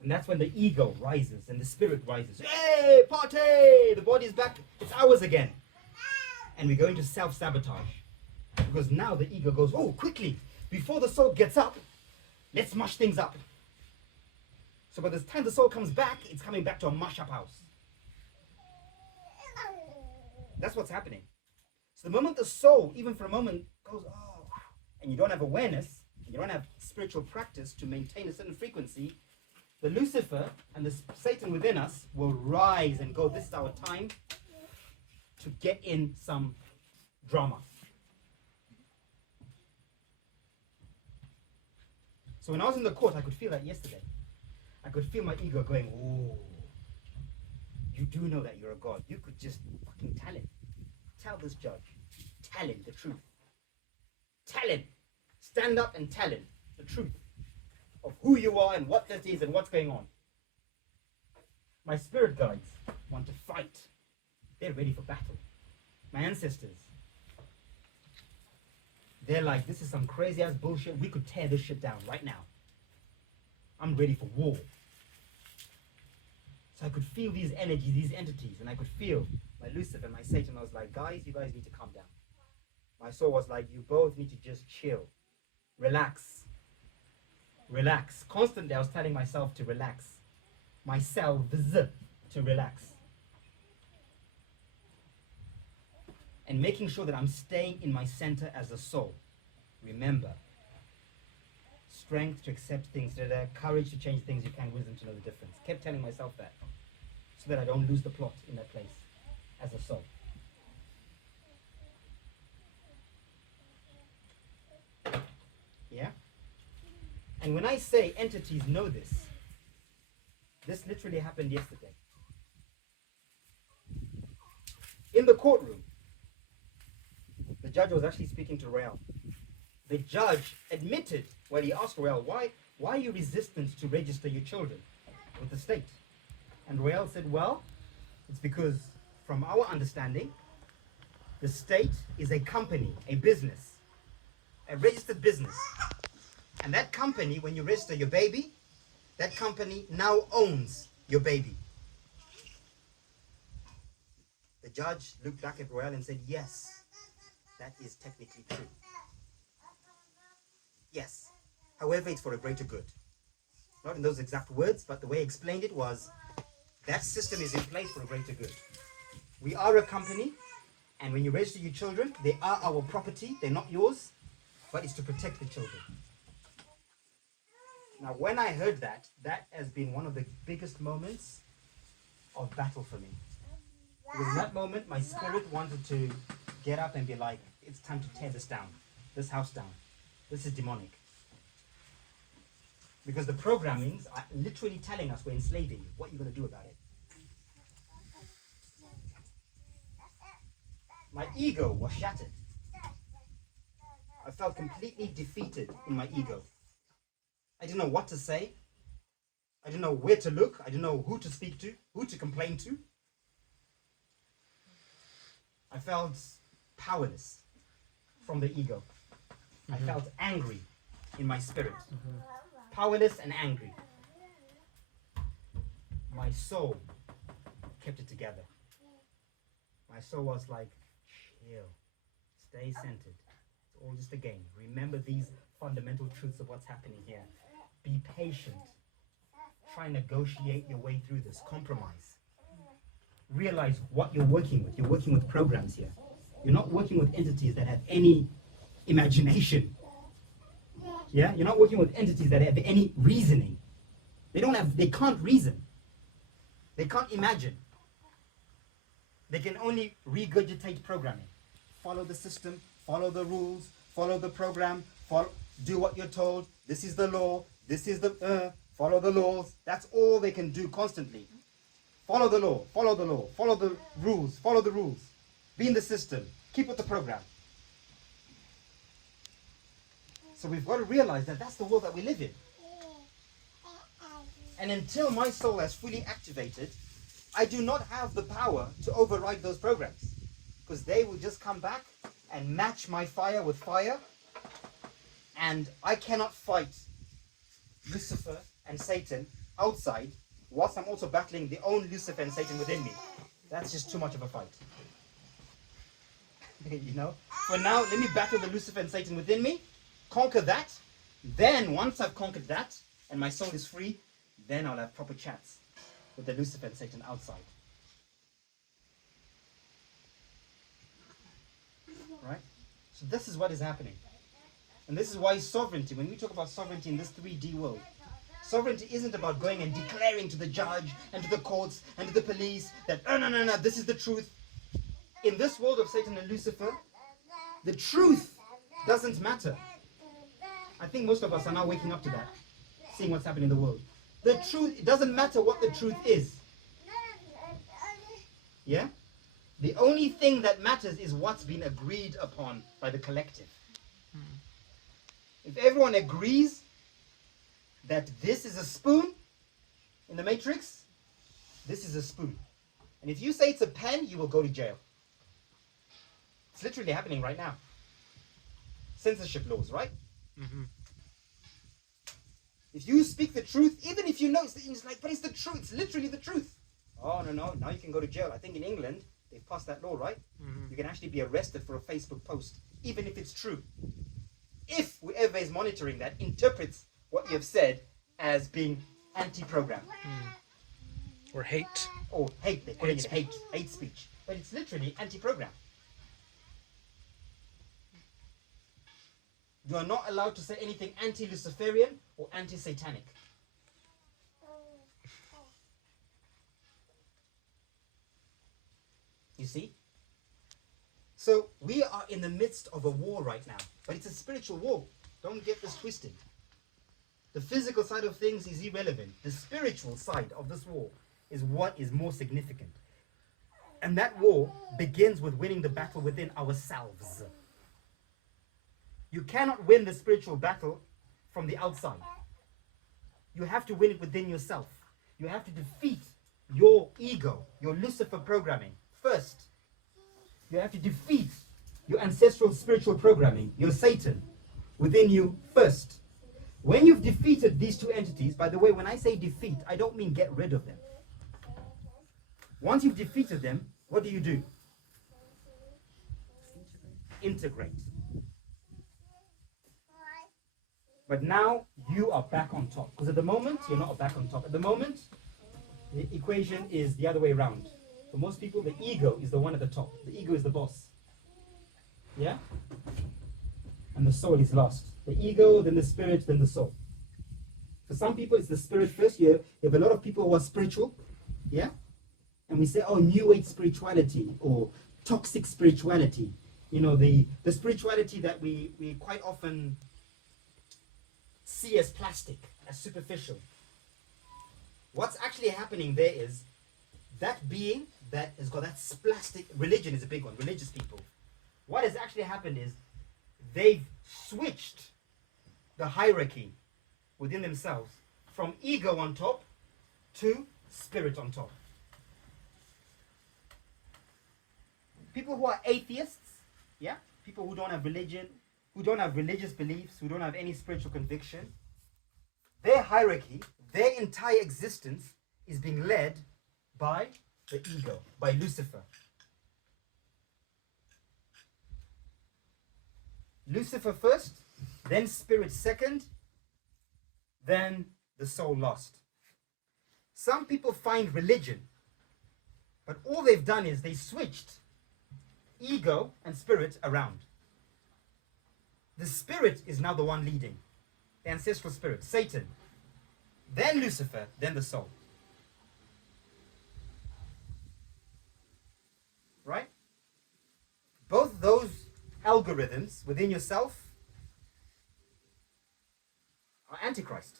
And that's when the ego rises and the spirit rises. Hey, party! The body's back. It's ours again. And we go into self-sabotage. Because now the ego goes, oh, quickly, before the soul gets up, let's mush things up. So by the time the soul comes back, it's coming back to a mush-up house. That's what's happening. So the moment the soul, even for a moment, goes, oh, and you don't have awareness, and you don't have spiritual practice to maintain a certain frequency, the Lucifer and the Satan within us will rise and go, this is our time to get in some drama. So when I was in the court, I could feel that yesterday. I could feel my ego going, oh, you do know that you're a God. You could just fucking tell him. Tell this judge. Tell him the truth. Tell him. Stand up and tell him the truth of who you are and what that is and what's going on. My spirit guides want to fight. They're ready for battle. My ancestors, they're like, this is some crazy ass bullshit. We could tear this shit down right now. I'm ready for war. So I could feel these energies, these entities, and I could feel my Lucifer and my Satan. I was like, guys, you guys need to calm down. My soul was like, you both need to just chill. Relax. Relax. Constantly I was telling myself to relax. Myself to relax. And making sure that I'm staying in my center as a soul. Remember, strength to accept things, courage to change things you can, wisdom to know the difference. Kept telling myself that so that I don't lose the plot in that place as a soul. Yeah? And when I say entities know this literally happened yesterday. In the courtroom, the judge was actually speaking to Royale. The judge admitted when he asked Royale, why are you resistant to register your children with the state? And Royale said, well, it's because from our understanding, the state is a company, a business, a registered business. And that company, when you register your baby, that company now owns your baby. The judge looked back at Royale and said, yes, that is technically true. Yes. However, it's for a greater good. Not in those exact words, but the way he explained it was, that system is in place for a greater good. We are a company, and when you register your children, they are our property, they're not yours, but it's to protect the children. Now, when I heard that, that has been one of the biggest moments of battle for me. Because in that moment, my spirit wanted to get up and be like, it's time to tear this down, this house down. This is demonic. Because the programmings are literally telling us we're enslaving you. What are you going to do about it? My ego was shattered. I felt completely defeated in my ego. I didn't know what to say. I didn't know where to look. I didn't know who to speak to, who to complain to. I felt powerless from the ego. I felt angry in my spirit. Powerless and angry. My soul kept it together. My soul was like, chill. Stay centered. It's all just a game. Remember these fundamental truths of what's happening here. Be patient. Try and negotiate your way through this. Compromise. Realize what you're working with. You're working with programs here. You're not working with entities that have any imagination. Yeah? You're not working with entities that have any reasoning. They can't reason. They can't imagine. They can only regurgitate programming. Follow the system, follow the rules, follow the program, do what you're told. This is the law. This is the, follow the laws. That's all they can do constantly. Follow the law, follow the law, follow the rules, follow the rules. Be in the system. Keep with the program. So we've got to realize that that's the world that we live in. And until my soul has fully activated, I do not have the power to override those programs. Because they will just come back and match my fire with fire. And I cannot fight Lucifer and Satan outside whilst I'm also battling the own Lucifer and Satan within me. That's just too much of a fight. You know? For now, let me battle the Lucifer and Satan within me, conquer that. Then, once I've conquered that, and my soul is free, then I'll have proper chats with the Lucifer and Satan outside. Right? So this is what is happening. And this is why sovereignty, when we talk about sovereignty in this 3D world, sovereignty isn't about going and declaring to the judge and to the courts and to the police that, no, this is the truth. In this world of Satan and Lucifer, the truth doesn't matter. I think most of us are now waking up to that, seeing what's happening in the world. The truth, it doesn't matter what the truth is. Yeah? The only thing that matters is what's been agreed upon by the collective. If everyone agrees that this is a spoon in the matrix, This is a spoon. And if you say it's a pen, you will go to jail. It's literally happening right now. Censorship laws, right? Mm-hmm. If you speak the truth, even if you know it's like, but it's the truth. It's literally the truth. Oh, no, no. Now you can go to jail. I think in England, they've passed that law, right? Mm-hmm. You can actually be arrested for a Facebook post, even if it's true. If whoever is monitoring that interprets what you have said as being anti-program. Or hate. Or hate. They're calling Hate it hate speech. But it's literally anti-program. You are not allowed to say anything anti-Luciferian or anti-satanic. You see? So we are in the midst of a war right now. But it's a spiritual war. Don't get this twisted. The physical side of things is irrelevant. The spiritual side of this war is what is more significant. And that war begins with winning the battle within ourselves. You cannot win the spiritual battle from the outside. You have to win it within yourself. You have to defeat your ego, your Lucifer programming first. You have to defeat your ancestral spiritual programming, your Satan, within you first. When you've defeated these two entities, by the way, when I say defeat, I don't mean get rid of them. Once you've defeated them, what do? Integrate. But now you are back on top. Because at the moment, you're not back on top. At the moment, the equation is the other way around. For most people, the ego is the one at the top. The ego is the boss. Yeah? And the soul is last. The ego, then the spirit, then the soul. For some people, it's the spirit first. You have a lot of people who are spiritual. Yeah? And we say, oh, new age spirituality or toxic spirituality. You know, the spirituality that we quite often see as plastic, as superficial. What's actually happening there is that being that has got that plastic, religion is a big one, religious people. What has actually happened is they've switched the hierarchy within themselves from ego on top to spirit on top. People who are atheists, yeah, people who don't have religion, who don't have religious beliefs, who don't have any spiritual conviction, their hierarchy, their entire existence is being led by the ego, by Lucifer. Lucifer first, then spirit second, then the soul last. Some people find religion, but all they've done is they switched ego and spirit around. The spirit is now the one leading, the ancestral spirit, Satan, then Lucifer, then the soul. Right? Both those algorithms within yourself are antichrist.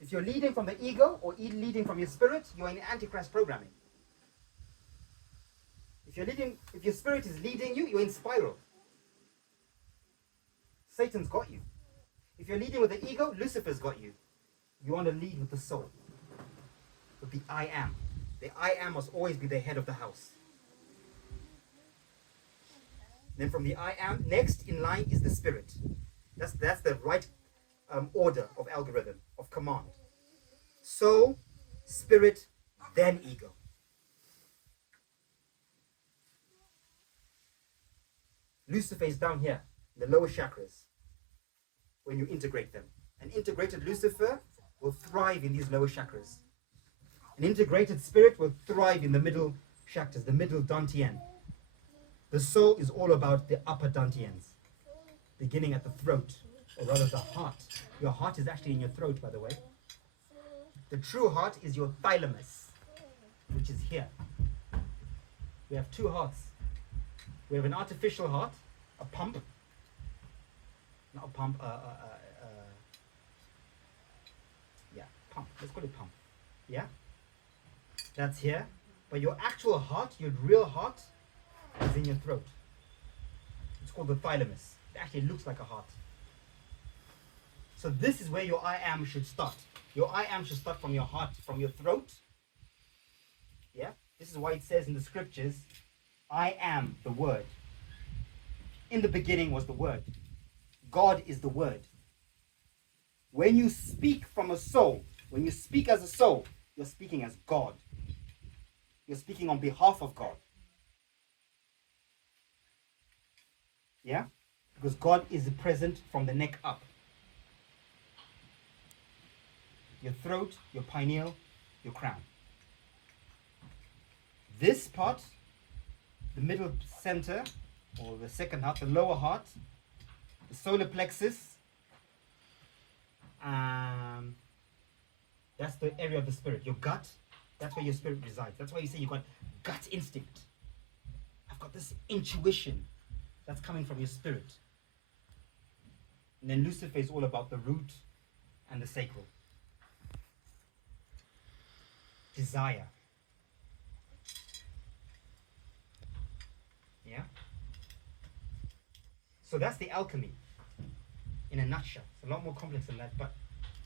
If you're leading from the ego or leading from your spirit, you're in antichrist programming. If your spirit is leading you, you're in spiral. Satan's got you. If you're leading with the ego, Lucifer's got you. You want to lead with the soul, with the I am. The I am must always be the head of the house. Then from the I am, next in line is the spirit. That's the right order of algorithm, of command. Soul, spirit, then ego. Lucifer is down here, the lower chakras, when you integrate them. An integrated Lucifer will thrive in these lower chakras. An integrated spirit will thrive in the middle chakras, the middle dantian. The soul is all about the upper dantians, beginning at the throat, or rather the heart. Your heart is actually in your throat, by the way. The true heart is your thylamus, which is here. We have two hearts. We have an artificial heart, a pump, not a pump, pump, let's call it pump, yeah? That's here, but your actual heart, your real heart, is in your throat. It's called the thylamus. It actually looks like a heart. So this is where your I am should start. Your I am should start from your heart, from your throat. Yeah? This is why it says in the scriptures, I am the Word. In the beginning was the Word. God is the Word. When you speak from a soul, when you speak as a soul, you're speaking as God. You're speaking on behalf of God. Yeah? Because God is present from the neck up. Your throat, your pineal, your crown. This part, the middle center, or the second heart, the lower heart, the solar plexus, that's the area of the spirit. Your gut, that's where your spirit resides. That's why you say you got gut instinct. I've got this intuition that's coming from your spirit. And then Lucifer is all about the root and the sacral. Desire. Yeah? So that's the alchemy in a nutshell. It's a lot more complex than that, but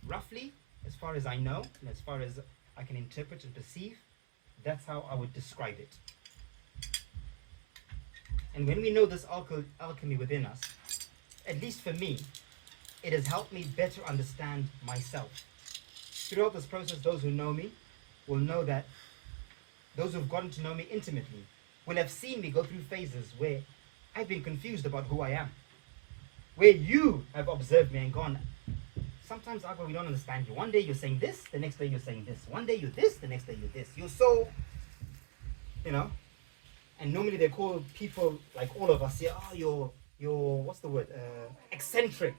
roughly, as far as I know, and as far as I can interpret and perceive, that's how I would describe it. And when we know this alchemy within us, at least for me, it has helped me better understand myself. Throughout this process, those who know me will know that those who've gotten to know me intimately will have seen me go through phases where I've been confused about who I am. Where you have observed me and gone, sometimes Agua, we don't understand you. One day you're saying this, the next day you're saying this. One day you're this, the next day you're this. You're so, and normally they call people like all of us here, oh, you're what's the word? Eccentric.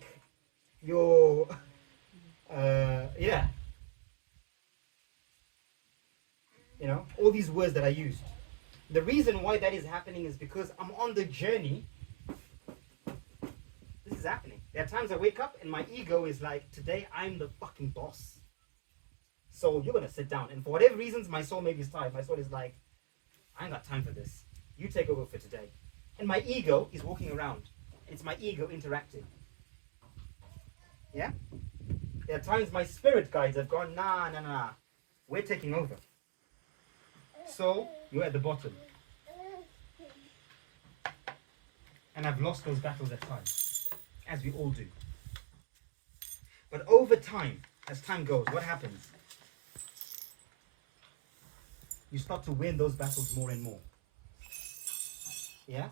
You're, yeah. All these words that I used. The reason why that is happening is because I'm on the journey. This is happening. There are times I wake up and my ego is like, today I'm the fucking boss. So you're going to sit down. And for whatever reasons, my soul maybe is tired. My soul is like, I ain't got time for this. You take over for today. And my ego is walking around. It's my ego interacting. Yeah? There are times my spirit guides have gone, nah. We're taking over. So you're at the bottom. And I've lost those battles at times, as we all do. But over time, as time goes, what happens? You start to win those battles more and more. Yeah?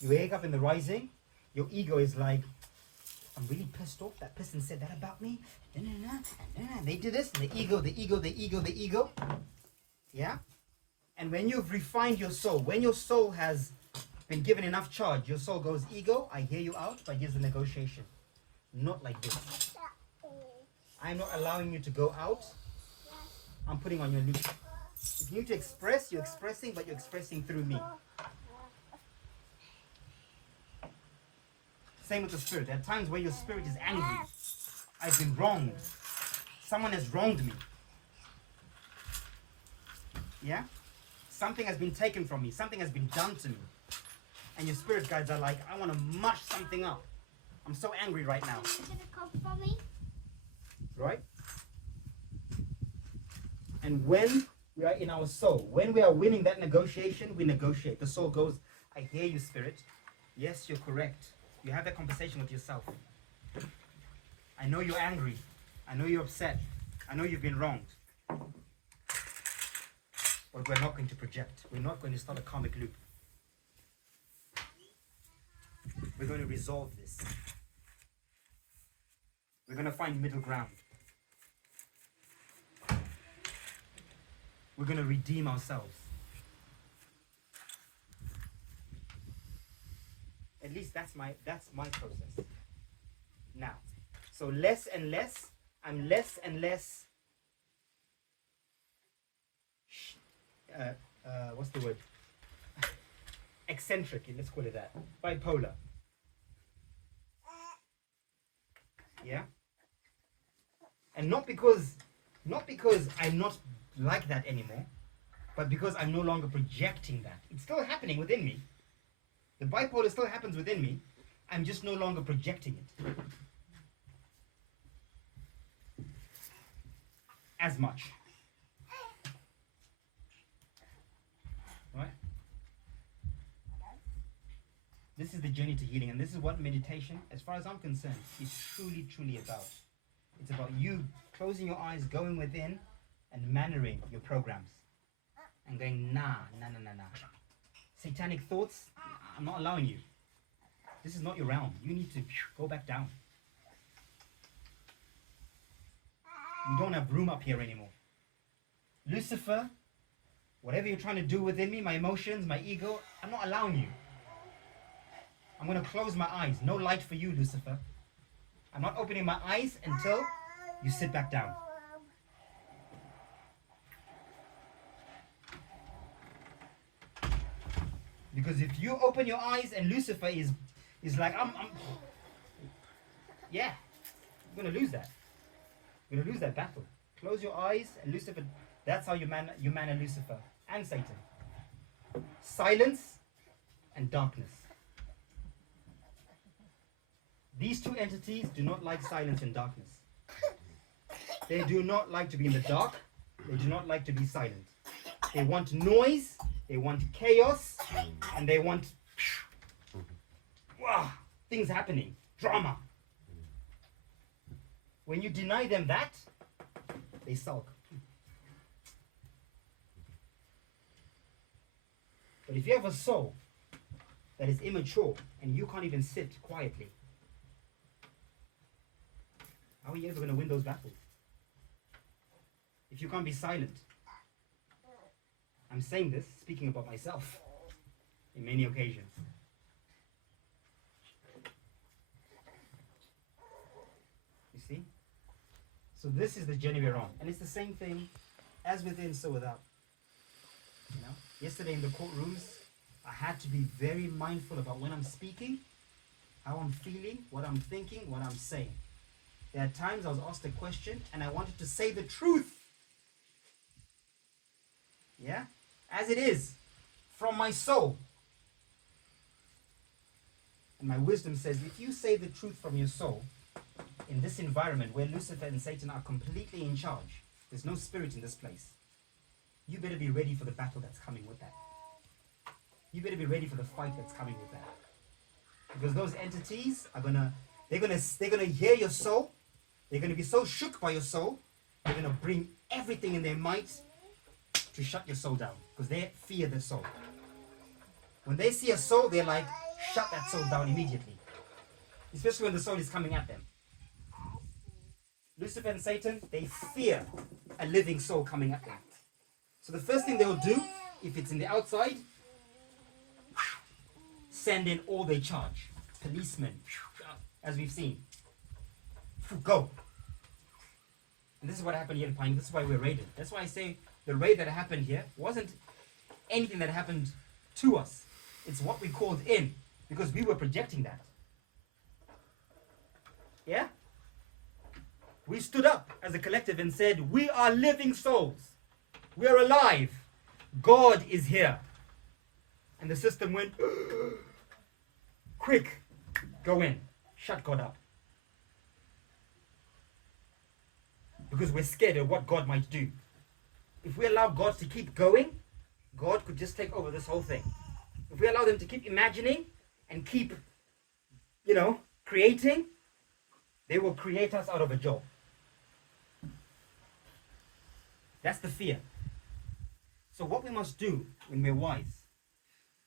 You wake up in the rising, your ego is like, I'm really pissed off. That person said that about me. They did this. The ego. Yeah? And when you've refined your soul, when your soul has been given enough charge, your soul goes, ego, I hear you out, but here's the negotiation. Not like this. I'm not allowing you to go out. I'm putting on your leash. If you need to express, you're expressing, but you're expressing through me. Same with the spirit. There are times where your spirit is angry. I've been wronged. Someone has wronged me. Yeah? Something has been taken from me. Something has been done to me. And your spirit guides are like, I want to mush something up. I'm so angry right now. Is it a cup for me? Right? And when we are in our soul, when we are winning that negotiation, we negotiate. The soul goes, I hear you, spirit. Yes, you're correct. You have that conversation with yourself. I know you're angry. I know you're upset. I know you've been wronged. But we're not going to project. We're not going to start a karmic loop. We're going to resolve this. We're going to find middle ground. We're going to redeem ourselves. At least that's my process. Now, so less and less, I'm less and less. What's the word? Eccentric. Let's call it that. Bipolar. Yeah. And not because I'm not like that anymore, but because I'm no longer projecting that. It's still happening within me. The bipolar still happens within me. I'm just no longer projecting it. as much. Right? This is the journey to healing, and this is what meditation, as far as I'm concerned, is truly, truly about. It's about you closing your eyes, going within, and mannering your programs. And going, nah. Satanic thoughts, I'm not allowing you. This is not your realm. You need to go back down. You don't have room up here anymore. Lucifer, whatever you're trying to do within me, my emotions, my ego, I'm not allowing you. I'm going to close my eyes. No light for you, Lucifer. I'm not opening my eyes until you sit back down. Because if you open your eyes and Lucifer is like, yeah, you're going to lose that. You're going to lose that battle. Close your eyes and Lucifer, that's how you man Lucifer and Satan. Silence and darkness. These two entities do not like silence and darkness. They do not like to be in the dark. They do not like to be silent. They want noise, they want chaos, and they want things happening, drama. When you deny them that, they sulk. But if you have a soul that is immature and you can't even sit quietly, how are you ever going to win those battles? If you can't be silent. I'm saying this, speaking about myself, in many occasions. You see? So this is the journey we're on. And it's the same thing, as within, so without. You know? Yesterday in the courtrooms, I had to be very mindful about when I'm speaking, how I'm feeling, what I'm thinking, what I'm saying. There are times I was asked a question and I wanted to say the truth. Yeah? As it is, from my soul. And my wisdom says, if you say the truth from your soul, in this environment where Lucifer and Satan are completely in charge, there's no spirit in this place, you better be ready for the battle that's coming with that. You better be ready for the fight that's coming with that. Because those entities are they're gonna hear your soul. They're gonna be so shook by your soul, they're gonna bring everything in their might to shut your soul down. Because they fear the soul. When they see a soul, they're like, shut that soul down immediately. Especially when the soul is coming at them. Lucifer and Satan, they fear a living soul coming at them. So the first thing they'll do, if it's in the outside, send in all they charge. Policemen, as we've seen. Go. And this is what happened here in Pine. This is why we're raided. That's why I say the raid that happened here wasn't anything that happened to us. It's what we called in, because we were projecting that. Yeah? We stood up as a collective and said, we are living souls. We are alive. God is here. And the system went, quick, go in, shut God up. Because we're scared of what God might do. If we allow God to keep going, God could just take over this whole thing. If we allow them to keep imagining and keep, creating, they will create us out of a job. That's the fear. So what we must do when we're wise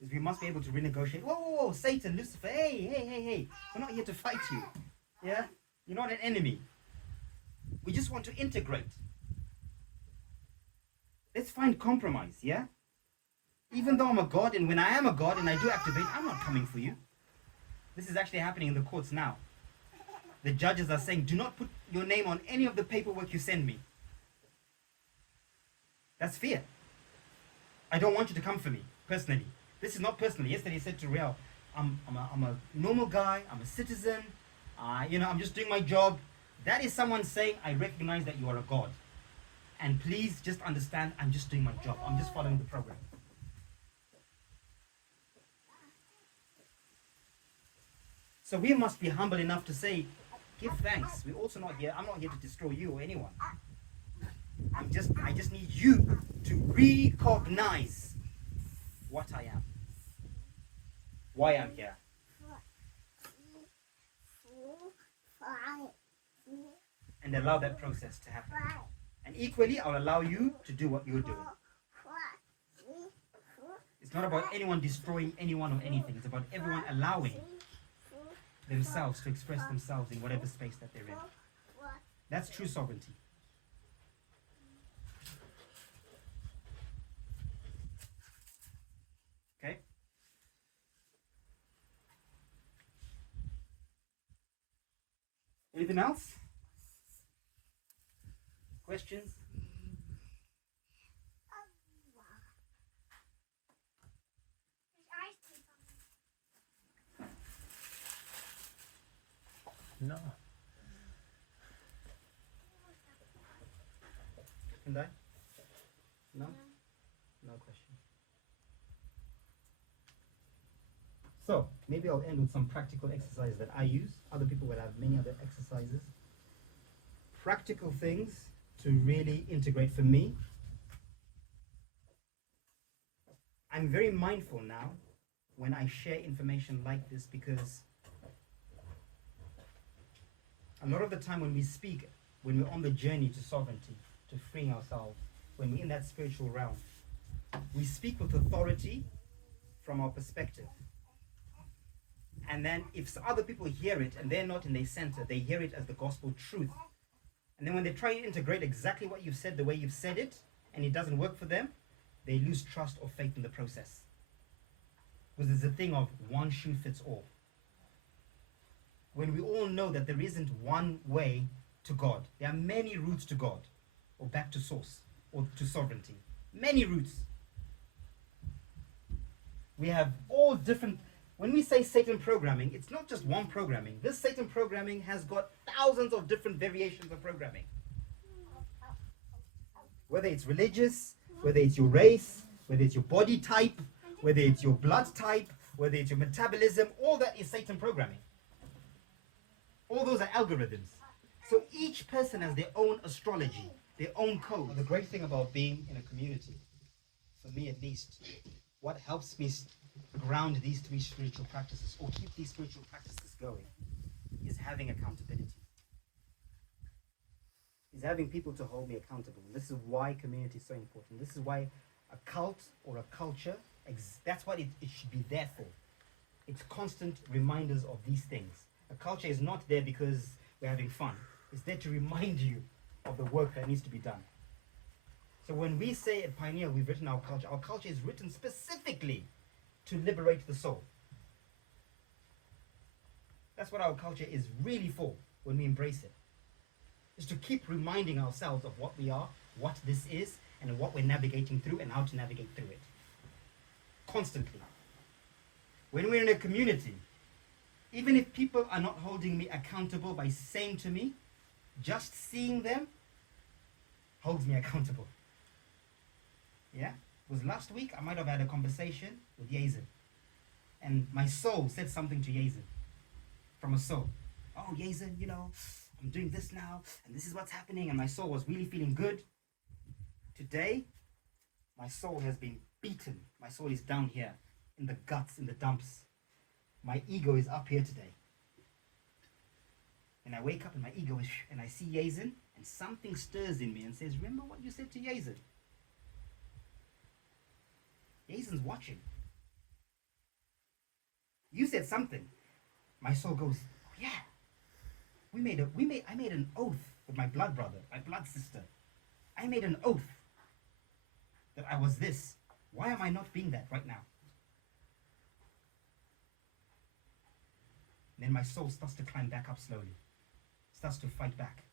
is we must be able to renegotiate. Whoa, Satan, Lucifer, hey. We're not here to fight you. Yeah? You're not an enemy. We just want to integrate. Let's find compromise, yeah? Even though I'm a god, and when I am a god and I do activate, I'm not coming for you. This is actually happening in the courts now. The judges are saying, do not put your name on any of the paperwork you send me. That's fear. I don't want you to come for me, personally. This is not personally. Yesterday he said to Real, I'm a normal guy, I'm a citizen, I'm just doing my job. That is someone saying, I recognize that you are a god. And please just understand, I'm just doing my job. I'm just following the program. So we must be humble enough to say, give thanks. We're also not here. I'm not here to destroy you or anyone. I just need you to recognize what I am. Why I'm here. And allow that process to happen. And equally, I'll allow you to do what you're doing. It's not about anyone destroying anyone or anything. It's about everyone allowing themselves to express themselves in whatever space that they're in. That's true sovereignty. Okay? Anything else? Questions? No. Can I? No? No question. So, maybe I'll end with some practical exercises that I use. Other people will have many other exercises. Practical things to really integrate for me. I'm very mindful now when I share information like this, because a lot of the time when we speak, when we're on the journey to sovereignty, to freeing ourselves, when we're in that spiritual realm, we speak with authority from our perspective. And then if other people hear it and they're not in their center, they hear it as the gospel truth. And then when they try to integrate exactly what you've said the way you've said it, and it doesn't work for them, they lose trust or faith in the process. Because there's a thing of one shoe fits all. When we all know that there isn't one way to God. There are many routes to God, or back to source, or to sovereignty. Many routes. We have all different. When we say Satan programming, it's not just one programming. This Satan programming has got thousands of different variations of programming. Whether it's religious, whether it's your race, whether it's your body type, whether it's your blood type, whether it's your metabolism, all that is Satan programming. All those are algorithms. So each person has their own astrology, their own code. The great thing about being in a community, for me at least, what helps me ground these three spiritual practices, or keep these spiritual practices going, is having accountability. Is having people to hold me accountable. And this is why community is so important. This is why a cult or a culture, that's what it should be there for. It's constant reminders of these things. A culture is not there because we're having fun. It's there to remind you of the work that needs to be done. So when we say at Pioneer we've written our culture is written specifically to liberate the soul. That's what our culture is really for when we embrace it. Is to keep reminding ourselves of what we are, what this is, and what we're navigating through and how to navigate through it. Constantly. When we're in a community, even if people are not holding me accountable by saying to me, just seeing them holds me accountable. Yeah? Because last week I might have had a conversation with Yazin. And my soul said something to Yazin. From a soul. Oh, Yazin, I'm doing this now, and this is what's happening, and my soul was really feeling good. Today, my soul has been beaten. My soul is down here, in the guts, in the dumps. My ego is up here today. And I wake up and my ego is, and I see Yazin, and something stirs in me and says, remember what you said to Yazin? Yazin's watching. You said something. My soul goes, oh yeah. I made an oath with my blood brother, my blood sister. I made an oath that I was this. Why am I not being that right now? And then my soul starts to climb back up slowly. Starts to fight back.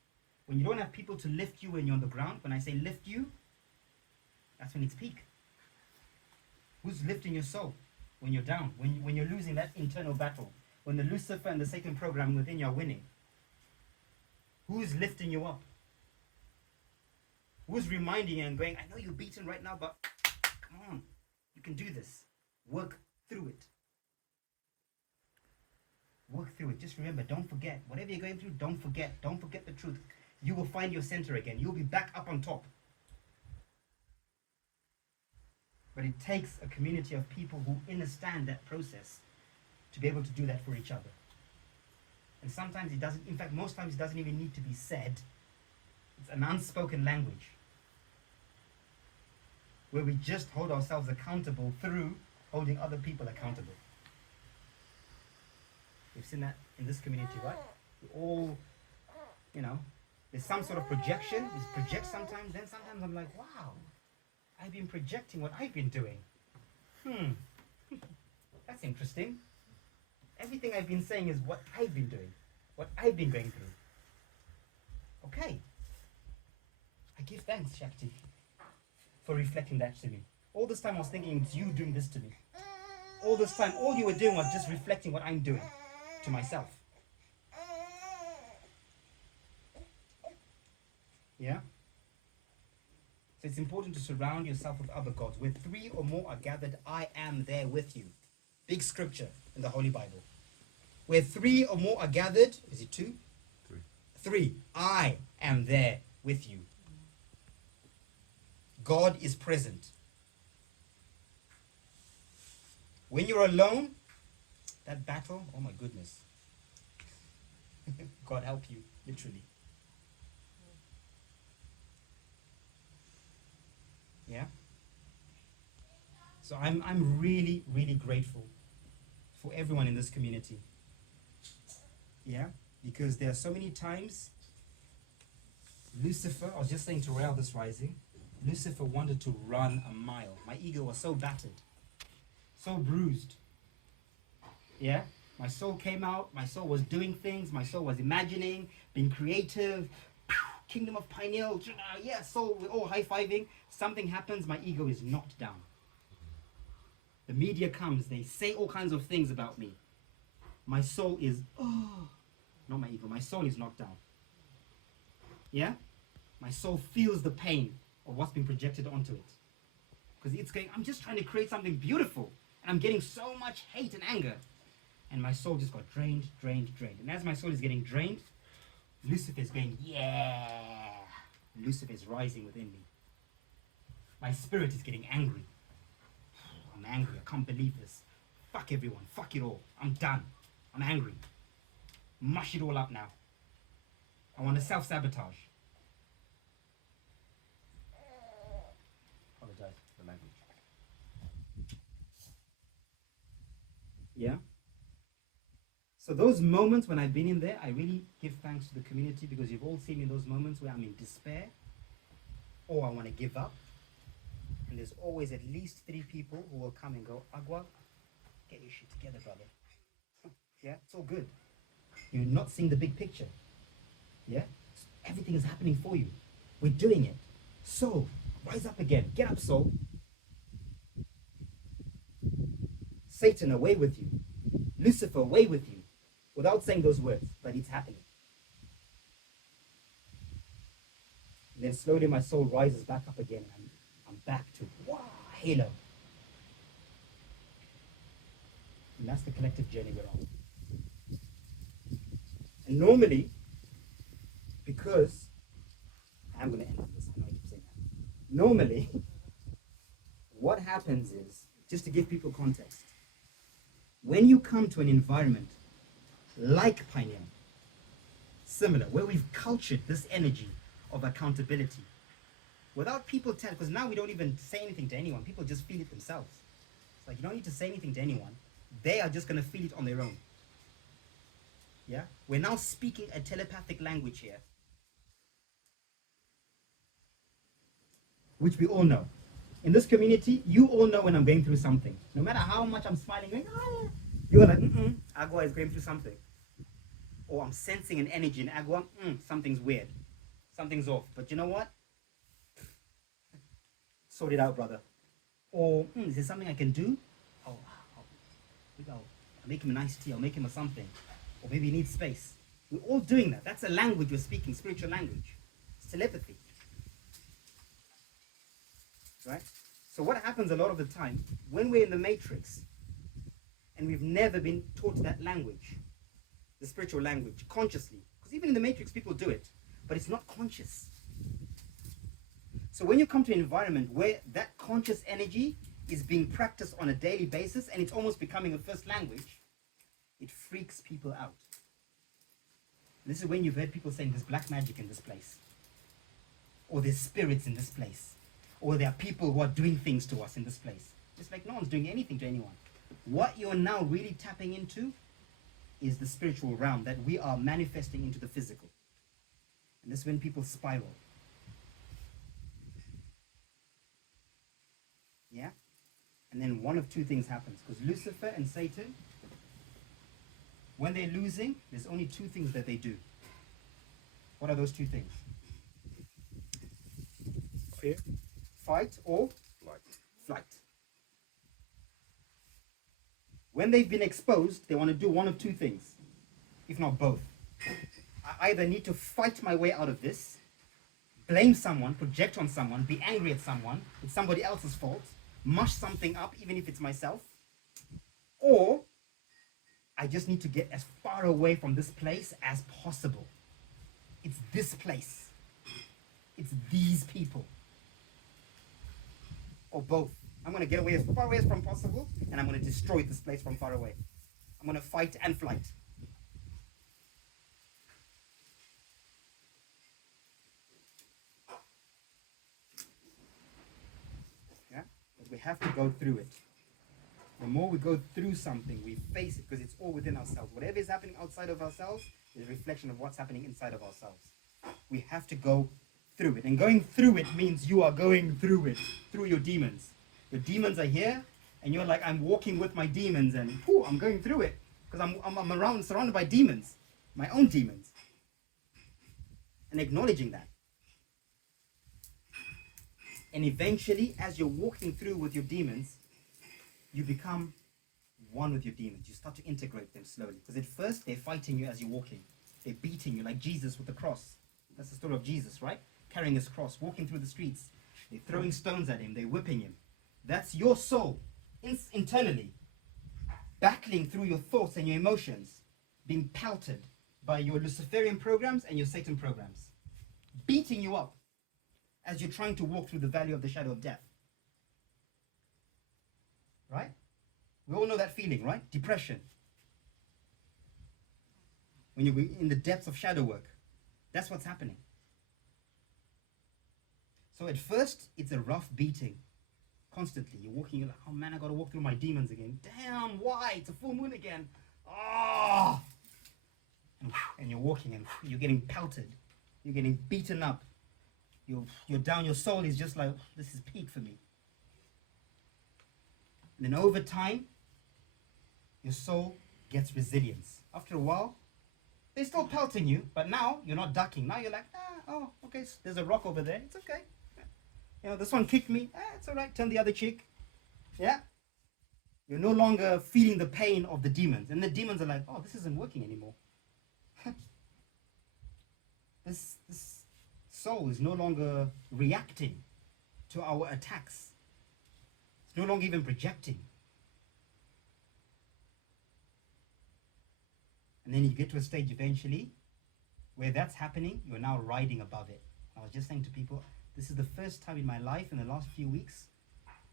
When you don't have people to lift you when you're on the ground, when I say lift you, that's when it's peak. Who's lifting your soul when you're down? When you're losing that internal battle? When the Lucifer and the Satan programming within you are winning? Who's lifting you up? Who's reminding you and going, I know you're beaten right now, but come on, you can do this. Work through it. Work through it. Just remember, don't forget. Whatever you're going through, don't forget. Don't forget the truth. You will find your center again. You'll be back up on top. But it takes a community of people who understand that process to be able to do that for each other. And sometimes it doesn't, in fact, most times it doesn't even need to be said. It's an unspoken language where we just hold ourselves accountable through holding other people accountable. We've seen that in this community, right? We all, there's some sort of projection. We project sometimes, then sometimes I'm like, wow, I've been projecting what I've been doing. That's interesting. Everything I've been saying is what I've been doing, what I've been going through. Okay. I give thanks, Shakti, for reflecting that to me. All this time I was thinking it's you doing this to me. All this time, all you were doing was just reflecting what I'm doing to myself. Yeah? So it's important to surround yourself with other gods. Where 3 or more are gathered, I am there with you. Big scripture in the Holy Bible. Where 3 or more are gathered, is it 2? 3. 3. I am there with you. God is present. When you're alone, that battle, oh my goodness. God help you, literally. Yeah? So I'm really, really grateful for everyone in this community. Yeah? Because there are so many times Lucifer, I was just saying to Rael this rising, Lucifer wanted to run a mile. My ego was so battered, so bruised. Yeah? My soul came out, my soul was doing things, my soul was imagining, being creative, kingdom of pineal, yeah, soul, we're all high-fiving. Something happens, my ego is knocked down. The media comes, they say all kinds of things about me. My soul is, not my ego, my soul is knocked down. Yeah? My soul feels the pain of what's been projected onto it. Because it's going, I'm just trying to create something beautiful. And I'm getting so much hate and anger. And my soul just got drained. And as my soul is getting drained, Lucifer is going, yeah. Lucifer is rising within me. My spirit is getting angry. I'm angry. I can't believe this. Fuck everyone. Fuck it all. I'm done. I'm angry. Mush it all up now. I want to self-sabotage. Apologize for the language. Yeah? So those moments when I've been in there, I really give thanks to the community because you've all seen me in those moments where I'm in despair or I want to give up. And there's always at least 3 people who will come and go, Agua, get your shit together, brother. Yeah, it's all good. You're not seeing the big picture. Yeah? Everything is happening for you. We're doing it. So, rise up again. Get up, soul. Satan, away with you. Lucifer, away with you. Without saying those words, but it's happening. And then slowly my soul rises back up again. And I'm back to, wow, halo. And that's the collective journey we're on. And normally, because, I'm going to end on this, I know I keep saying that. Normally, what happens is, just to give people context, when you come to an environment like Pineal, similar, where we've cultured this energy of accountability, without people telling, because now we don't even say anything to anyone, people just feel it themselves. It's like you don't need to say anything to anyone, they are just going to feel it on their own. Yeah? We're now speaking a telepathic language here, which we all know. In this community, you all know when I'm going through something. No matter how much I'm smiling, going, you're like, Agua is going through something. Or I'm sensing an energy in Agua, something's weird. Something's off. But you know what? Sort it out, brother. Or, is there something I can do? I'll make him a nice tea. I'll make him a something. Or maybe he needs space. We're all doing that. That's a language we're speaking, spiritual language. It's telepathy. Right? So what happens a lot of the time, when we're in the matrix, and we've never been taught that language, the spiritual language, consciously, because even in the matrix, people do it, but it's not conscious. So when you come to an environment where that conscious energy is being practiced on a daily basis and it's almost becoming a first language, it freaks people out. This is when you've heard people saying there's black magic in this place, or there's spirits in this place, or there are people who are doing things to us in this place. It's like no one's doing anything to anyone. What you're now really tapping into is the spiritual realm that we are manifesting into the physical. And this is when people spiral. Yeah? And then one of two things happens. Because Lucifer and Satan, when they're losing, there's only two things that they do. What are those two things? Fear. Fight or Flight. flight. When they've been exposed, they want to do one of two things, if not both. I either need to fight my way out of this, blame someone, project on someone, be angry at someone, it's somebody else's fault, mush something up, even if it's myself, or I just need to get as far away from this place as possible. It's this place. It's these people. Or both. I'm going to get away as far away as from possible, and I'm going to destroy this place from far away. I'm going to fight and flight. Yeah? But we have to go through it. The more we go through something, we face it, because it's all within ourselves. Whatever is happening outside of ourselves is a reflection of what's happening inside of ourselves. We have to go through it. And going through it means you are going through it, through your demons. Your demons are here, and you're like, I'm walking with my demons, and whew, I'm going through it, because I'm around, surrounded by demons, my own demons. And acknowledging that. And eventually, as you're walking through with your demons, you become one with your demons. You start to integrate them slowly. Because at first, they're fighting you as you're walking. They're beating you like Jesus with the cross. That's the story of Jesus, right? Carrying his cross, walking through the streets. They're throwing stones at him. They're whipping him. That's your soul, internally, battling through your thoughts and your emotions, being pelted by your Luciferian programs and your Satan programs, beating you up as you're trying to walk through the valley of the shadow of death. Right? We all know that feeling, right? Depression. When you're in the depths of shadow work, that's what's happening. So at first, it's a rough beating. Constantly, you're walking, you're like, oh man, I gotta walk through my demons again. Damn, why? It's a full moon again. Oh! And you're walking, and you're getting pelted. You're getting beaten up. You're down, your soul is just like, this is peak for me. And then over time, your soul gets resilience. After a while, they're still pelting you, but now you're not ducking. Now you're like, oh, okay, there's a rock over there. It's okay. You know, this one kicked me. It's all right. Turn the other cheek. Yeah? You're no longer feeling the pain of the demons. And the demons are like, oh, this isn't working anymore. This soul is no longer reacting to our attacks. It's no longer even projecting. And then you get to a stage eventually where that's happening, you're now riding above it. I was just saying to people, this is the first time in my life in the last few weeks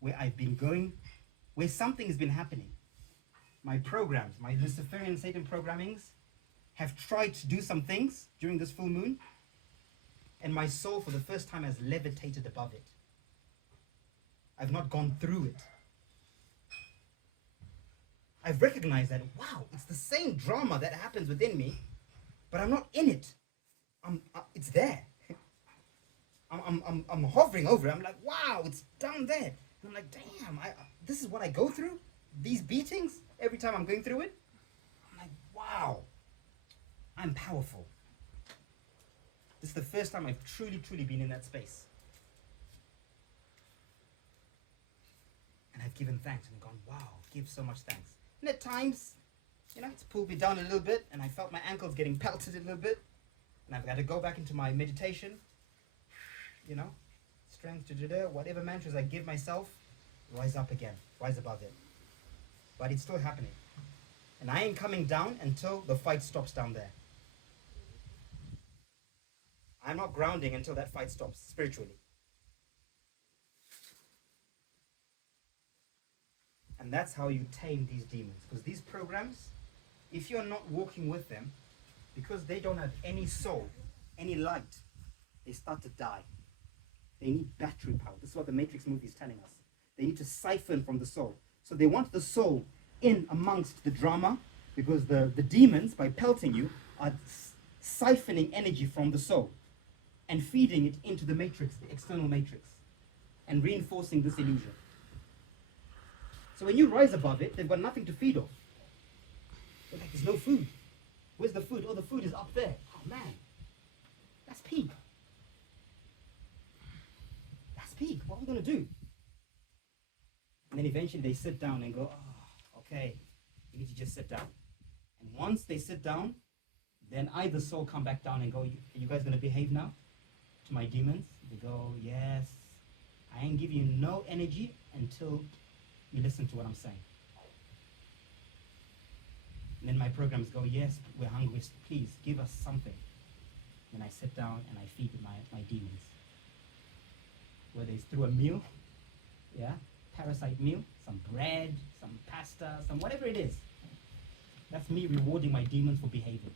where I've been going, where something has been happening. My programs, my Luciferian Satan programmings have tried to do some things during this full moon, and my soul for the first time has levitated above it. I've not gone through it. I've recognized that, wow, it's the same drama that happens within me, but I'm not in it. It's there. I'm hovering over it. I'm like, wow, it's down there. And I'm like, damn, this is what I go through? These beatings every time I'm going through it? I'm like, wow, I'm powerful. This is the first time I've truly been in that space. And I've given thanks and gone, wow, give so much thanks. And at times, you know, it's pulled me down a little bit, and I felt my ankles getting pelted a little bit. And I've got to go back into my meditation. You know, strength, whatever mantras I give myself, rise up again, rise above it. But it's still happening. And I ain't coming down until the fight stops down there. I'm not grounding until that fight stops, spiritually. And that's how you tame these demons. Because these programs, if you're not walking with them, because they don't have any soul, any light, they start to die. They need battery power. This is what the Matrix movie is telling us. They need to siphon from the soul. So they want the soul in amongst the drama, because the demons, by pelting you, are siphoning energy from the soul and feeding it into the matrix, the external matrix, and reinforcing this illusion. So when you rise above it, they've got nothing to feed off. They're like, there's no food. Where's the food? Oh, the food is up there. Oh, man. That's peak. That's peak. What are we going to do? And then eventually they sit down and go, oh, okay, you need to just sit down. And once they sit down, then I, the soul, come back down and go, you guys going to behave now to my demons? They go, yes. I ain't give you no energy until you listen to what I'm saying. And then my programs go, yes, we're hungry, please give us something. Then I sit down and I feed my demons. Whether it's through a meal, yeah, parasite meal, some bread, some pasta, some whatever it is. That's me rewarding my demons for behaving.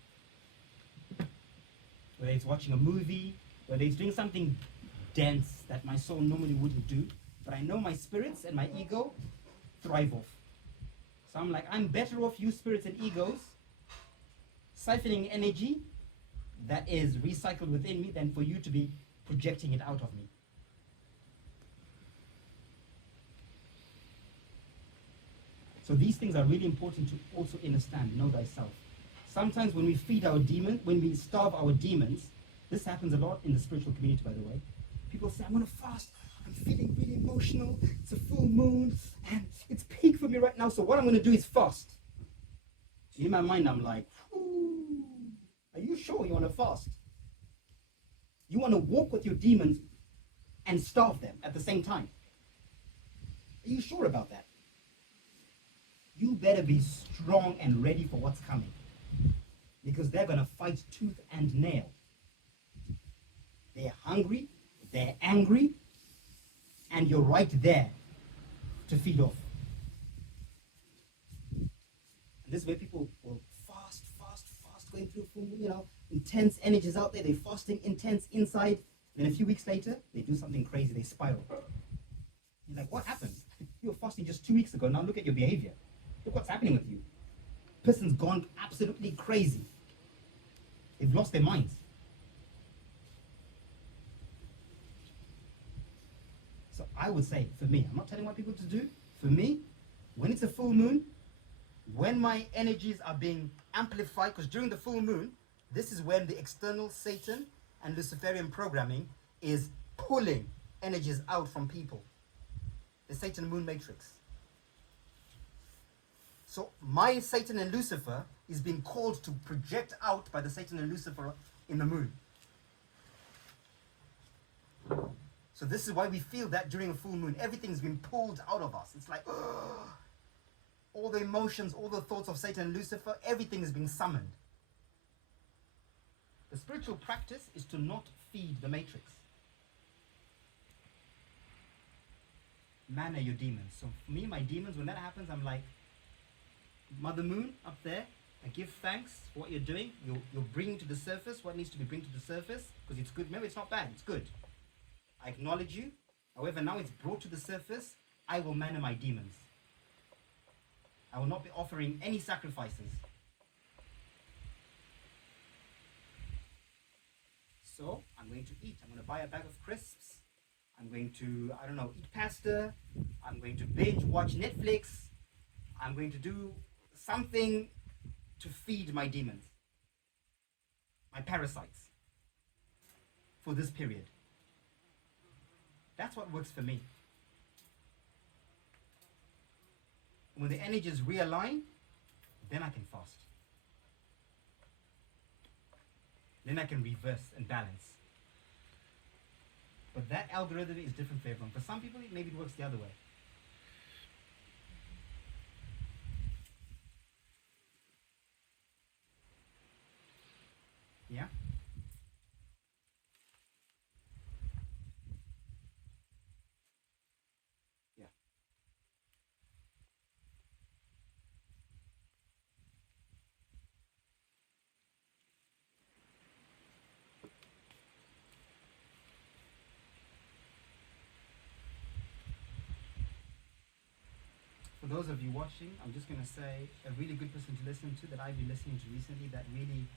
Whether it's watching a movie, whether it's doing something dense that my soul normally wouldn't do, but I know my spirits and my ego thrive off. So I'm like, I'm better off you spirits and egos siphoning energy that is recycled within me than for you to be projecting it out of me. So these things are really important to also understand, know thyself. Sometimes when we feed our demons, when we starve our demons, this happens a lot in the spiritual community, by the way. People say, I'm going to fast. I'm feeling really emotional. It's a full moon and it's peak for me right now. So what I'm going to do is fast. In my mind, I'm like, are you sure you want to fast? You want to walk with your demons and starve them at the same time? Are you sure about that? You better be strong and ready for what's coming, because they're going to fight tooth and nail. They're hungry, they're angry, and you're right there to feed off. And this is where people will fast, going through full, intense energies out there. They're fasting intense inside. Then a few weeks later, they do something crazy. They spiral. You're like, what happened? You were fasting just 2 weeks ago. Now look at your behavior. Look what's happening with you. Person's gone absolutely crazy. They've lost their minds. So I would say, for me, I'm not telling what people to do. For me, when it's a full moon, when my energies are being amplified, because during the full moon, this is when the external Satan and Luciferian programming is pulling energies out from people. The Satan moon matrix. So my Satan and Lucifer is being called to project out by the Satan and Lucifer in the moon. So this is why we feel that during a full moon, everything's been pulled out of us. It's like, all the emotions, all the thoughts of Satan and Lucifer, everything is being summoned. The spiritual practice is to not feed the matrix. Manner your demons. So for me, my demons, when that happens, I'm like, Mother Moon up there, I give thanks for what you're doing. You're bringing to the surface what needs to be brought to the surface, because it's good. Remember, it's not bad, it's good. I acknowledge you. However, now it's brought to the surface, I will manner my demons. I will not be offering any sacrifices. So I'm going to eat. I'm going to buy a bag of crisps. I'm going to, eat pasta. I'm going to binge watch Netflix. I'm going to do something to feed my demons, my parasites, for this period. That's what works for me. When the energies realign, then I can fast. Then I can reverse and balance. But that algorithm is different for everyone. For some people, maybe it works the other way. Yeah? Yeah. for those of you watching, I'm just going to say a really good person to listen to that I've been listening to recently that really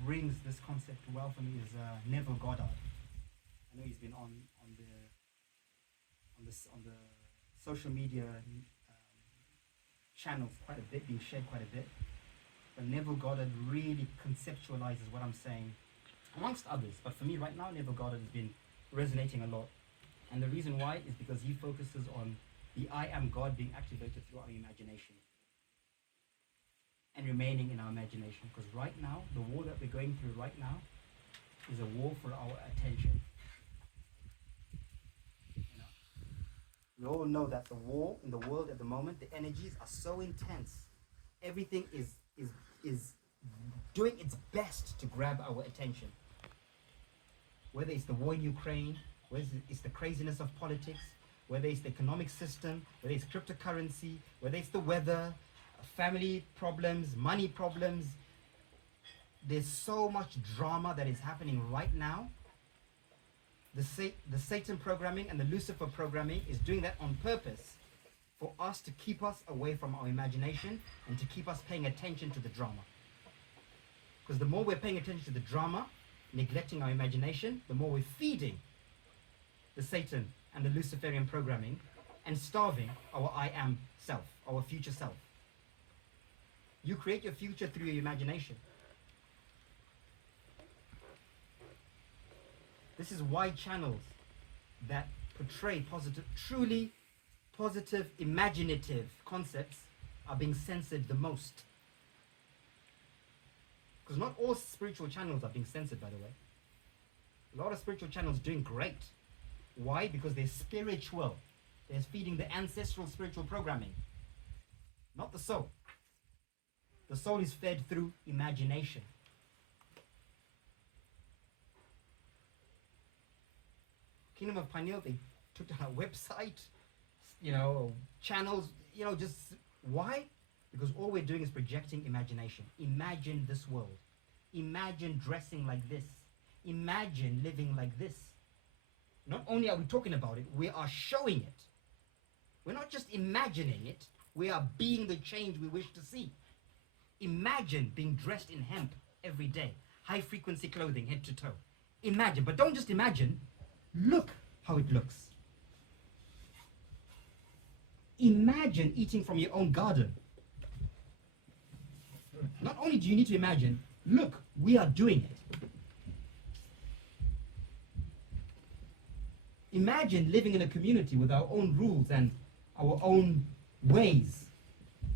brings this concept well for me is Neville Goddard. I know he's been on the social media channels quite a bit, being shared quite a bit. But Neville Goddard really conceptualizes what I'm saying, amongst others. But for me right now, Neville Goddard has been resonating a lot. And the reason why is because he focuses on the I am God being activated through our imagination and remaining in our imagination. Because right now, the war that we're going through right now is a war for our attention. We all know that the war in the world at the moment, the energies are so intense. Everything is doing its best to grab our attention. Whether it's the war in Ukraine, whether it's the craziness of politics, whether it's the economic system, whether it's cryptocurrency, whether it's the weather, family problems, money problems. There's so much drama that is happening right now. The Satan programming and the Lucifer programming is doing that on purpose for us to keep us away from our imagination and to keep us paying attention to the drama. Because the more we're paying attention to the drama, neglecting our imagination, the more we're feeding the Satan and the Luciferian programming and starving our I am self, our future self. You create your future through your imagination. This is why channels that portray positive, truly positive, imaginative concepts are being censored the most. Because not all spiritual channels are being censored, by the way. A lot of spiritual channels are doing great. Why? Because they're spiritual. They're feeding the ancestral spiritual programming, not the soul. The soul is fed through imagination. Kingdom of Pineal, they took down our website, channels, just why? Because all we're doing is projecting imagination. Imagine this world. Imagine dressing like this. Imagine living like this. Not only are we talking about it, we are showing it. We're not just imagining it, we are being the change we wish to see. Imagine being dressed in hemp every day. High frequency clothing, head to toe. Imagine, but don't just imagine. Look how it looks. Imagine eating from your own garden. Not only do you need to imagine, look, we are doing it. Imagine living in a community with our own rules and our own ways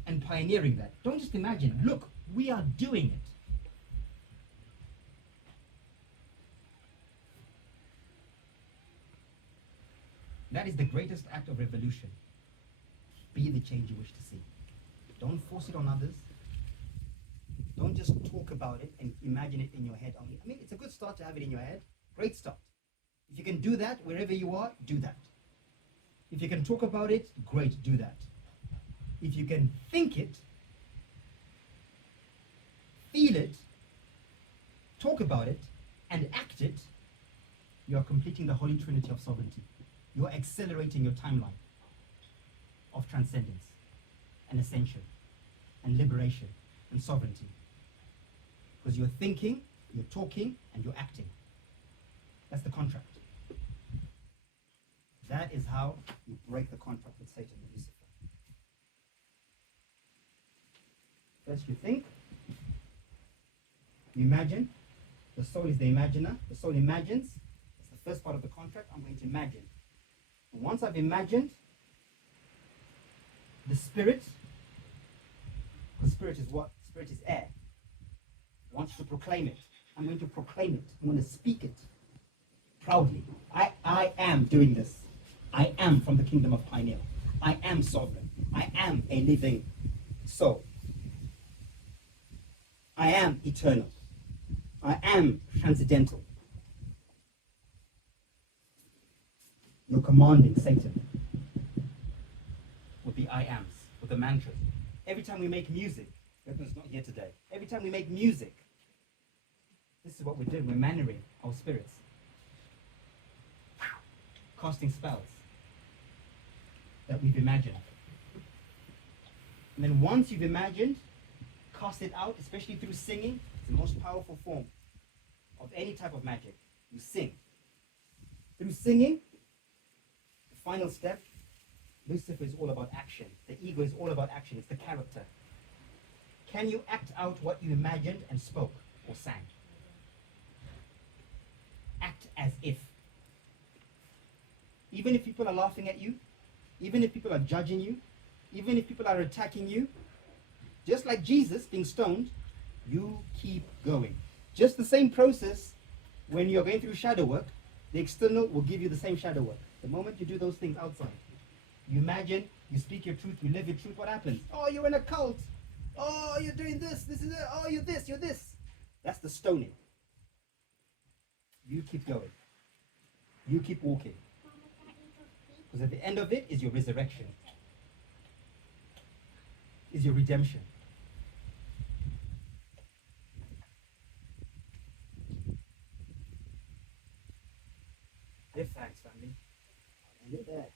and pioneering that. Don't just imagine, look, we are doing it. That is the greatest act of revolution. Be the change you wish to see. Don't force it on others. Don't just talk about it and imagine it in your head only. I mean, it's a good start to have it in your head. Great start. If you can do that wherever you are, do that. If you can talk about it, great, do that. If you can think it, feel it, talk about it, and act it, you are completing the Holy Trinity of sovereignty. You are accelerating your timeline of transcendence and ascension and liberation and sovereignty. Because you're thinking, you're talking, and you're acting. That's the contract. That is how you break the contract with Satan and Lucifer. First you think, you imagine, the soul is the imaginer, the soul imagines, that's the first part of the contract, I'm going to imagine. And once I've imagined, the spirit, because spirit is what? Spirit is air, wants to proclaim it. I'm going to proclaim it, I'm going to speak it proudly. I am doing this. I am from the kingdom of Pineal. I am sovereign. I am a living soul. I am eternal. I am transcendental. You're commanding Satan with the I ams, with the mantras. Every time we make music, Weapon's not here today. Every time we make music, this is what we're doing. We're mannering our spirits. Casting spells that we've imagined. And then once you've imagined, cast it out, especially through singing. It's the most powerful form of any type of magic. You sing. Through singing, the final step, Lucifer is all about action. The ego is all about action. It's the character. Can you act out what you imagined and spoke or sang? Act as if. Even if people are laughing at you, even if people are judging you, even if people are attacking you, just like Jesus being stoned, you keep going. Just the same process when you're going through shadow work, the external will give you the same shadow work. The moment you do those things outside, you imagine, you speak your truth, you live your truth, what happens? Oh, you're in a cult. Oh, you're doing this, this is it. Oh, you're this, you're this. That's the stoning. You keep going. You keep walking. Because at the end of it is your resurrection. Is your redemption. Give thanks, family. End it there.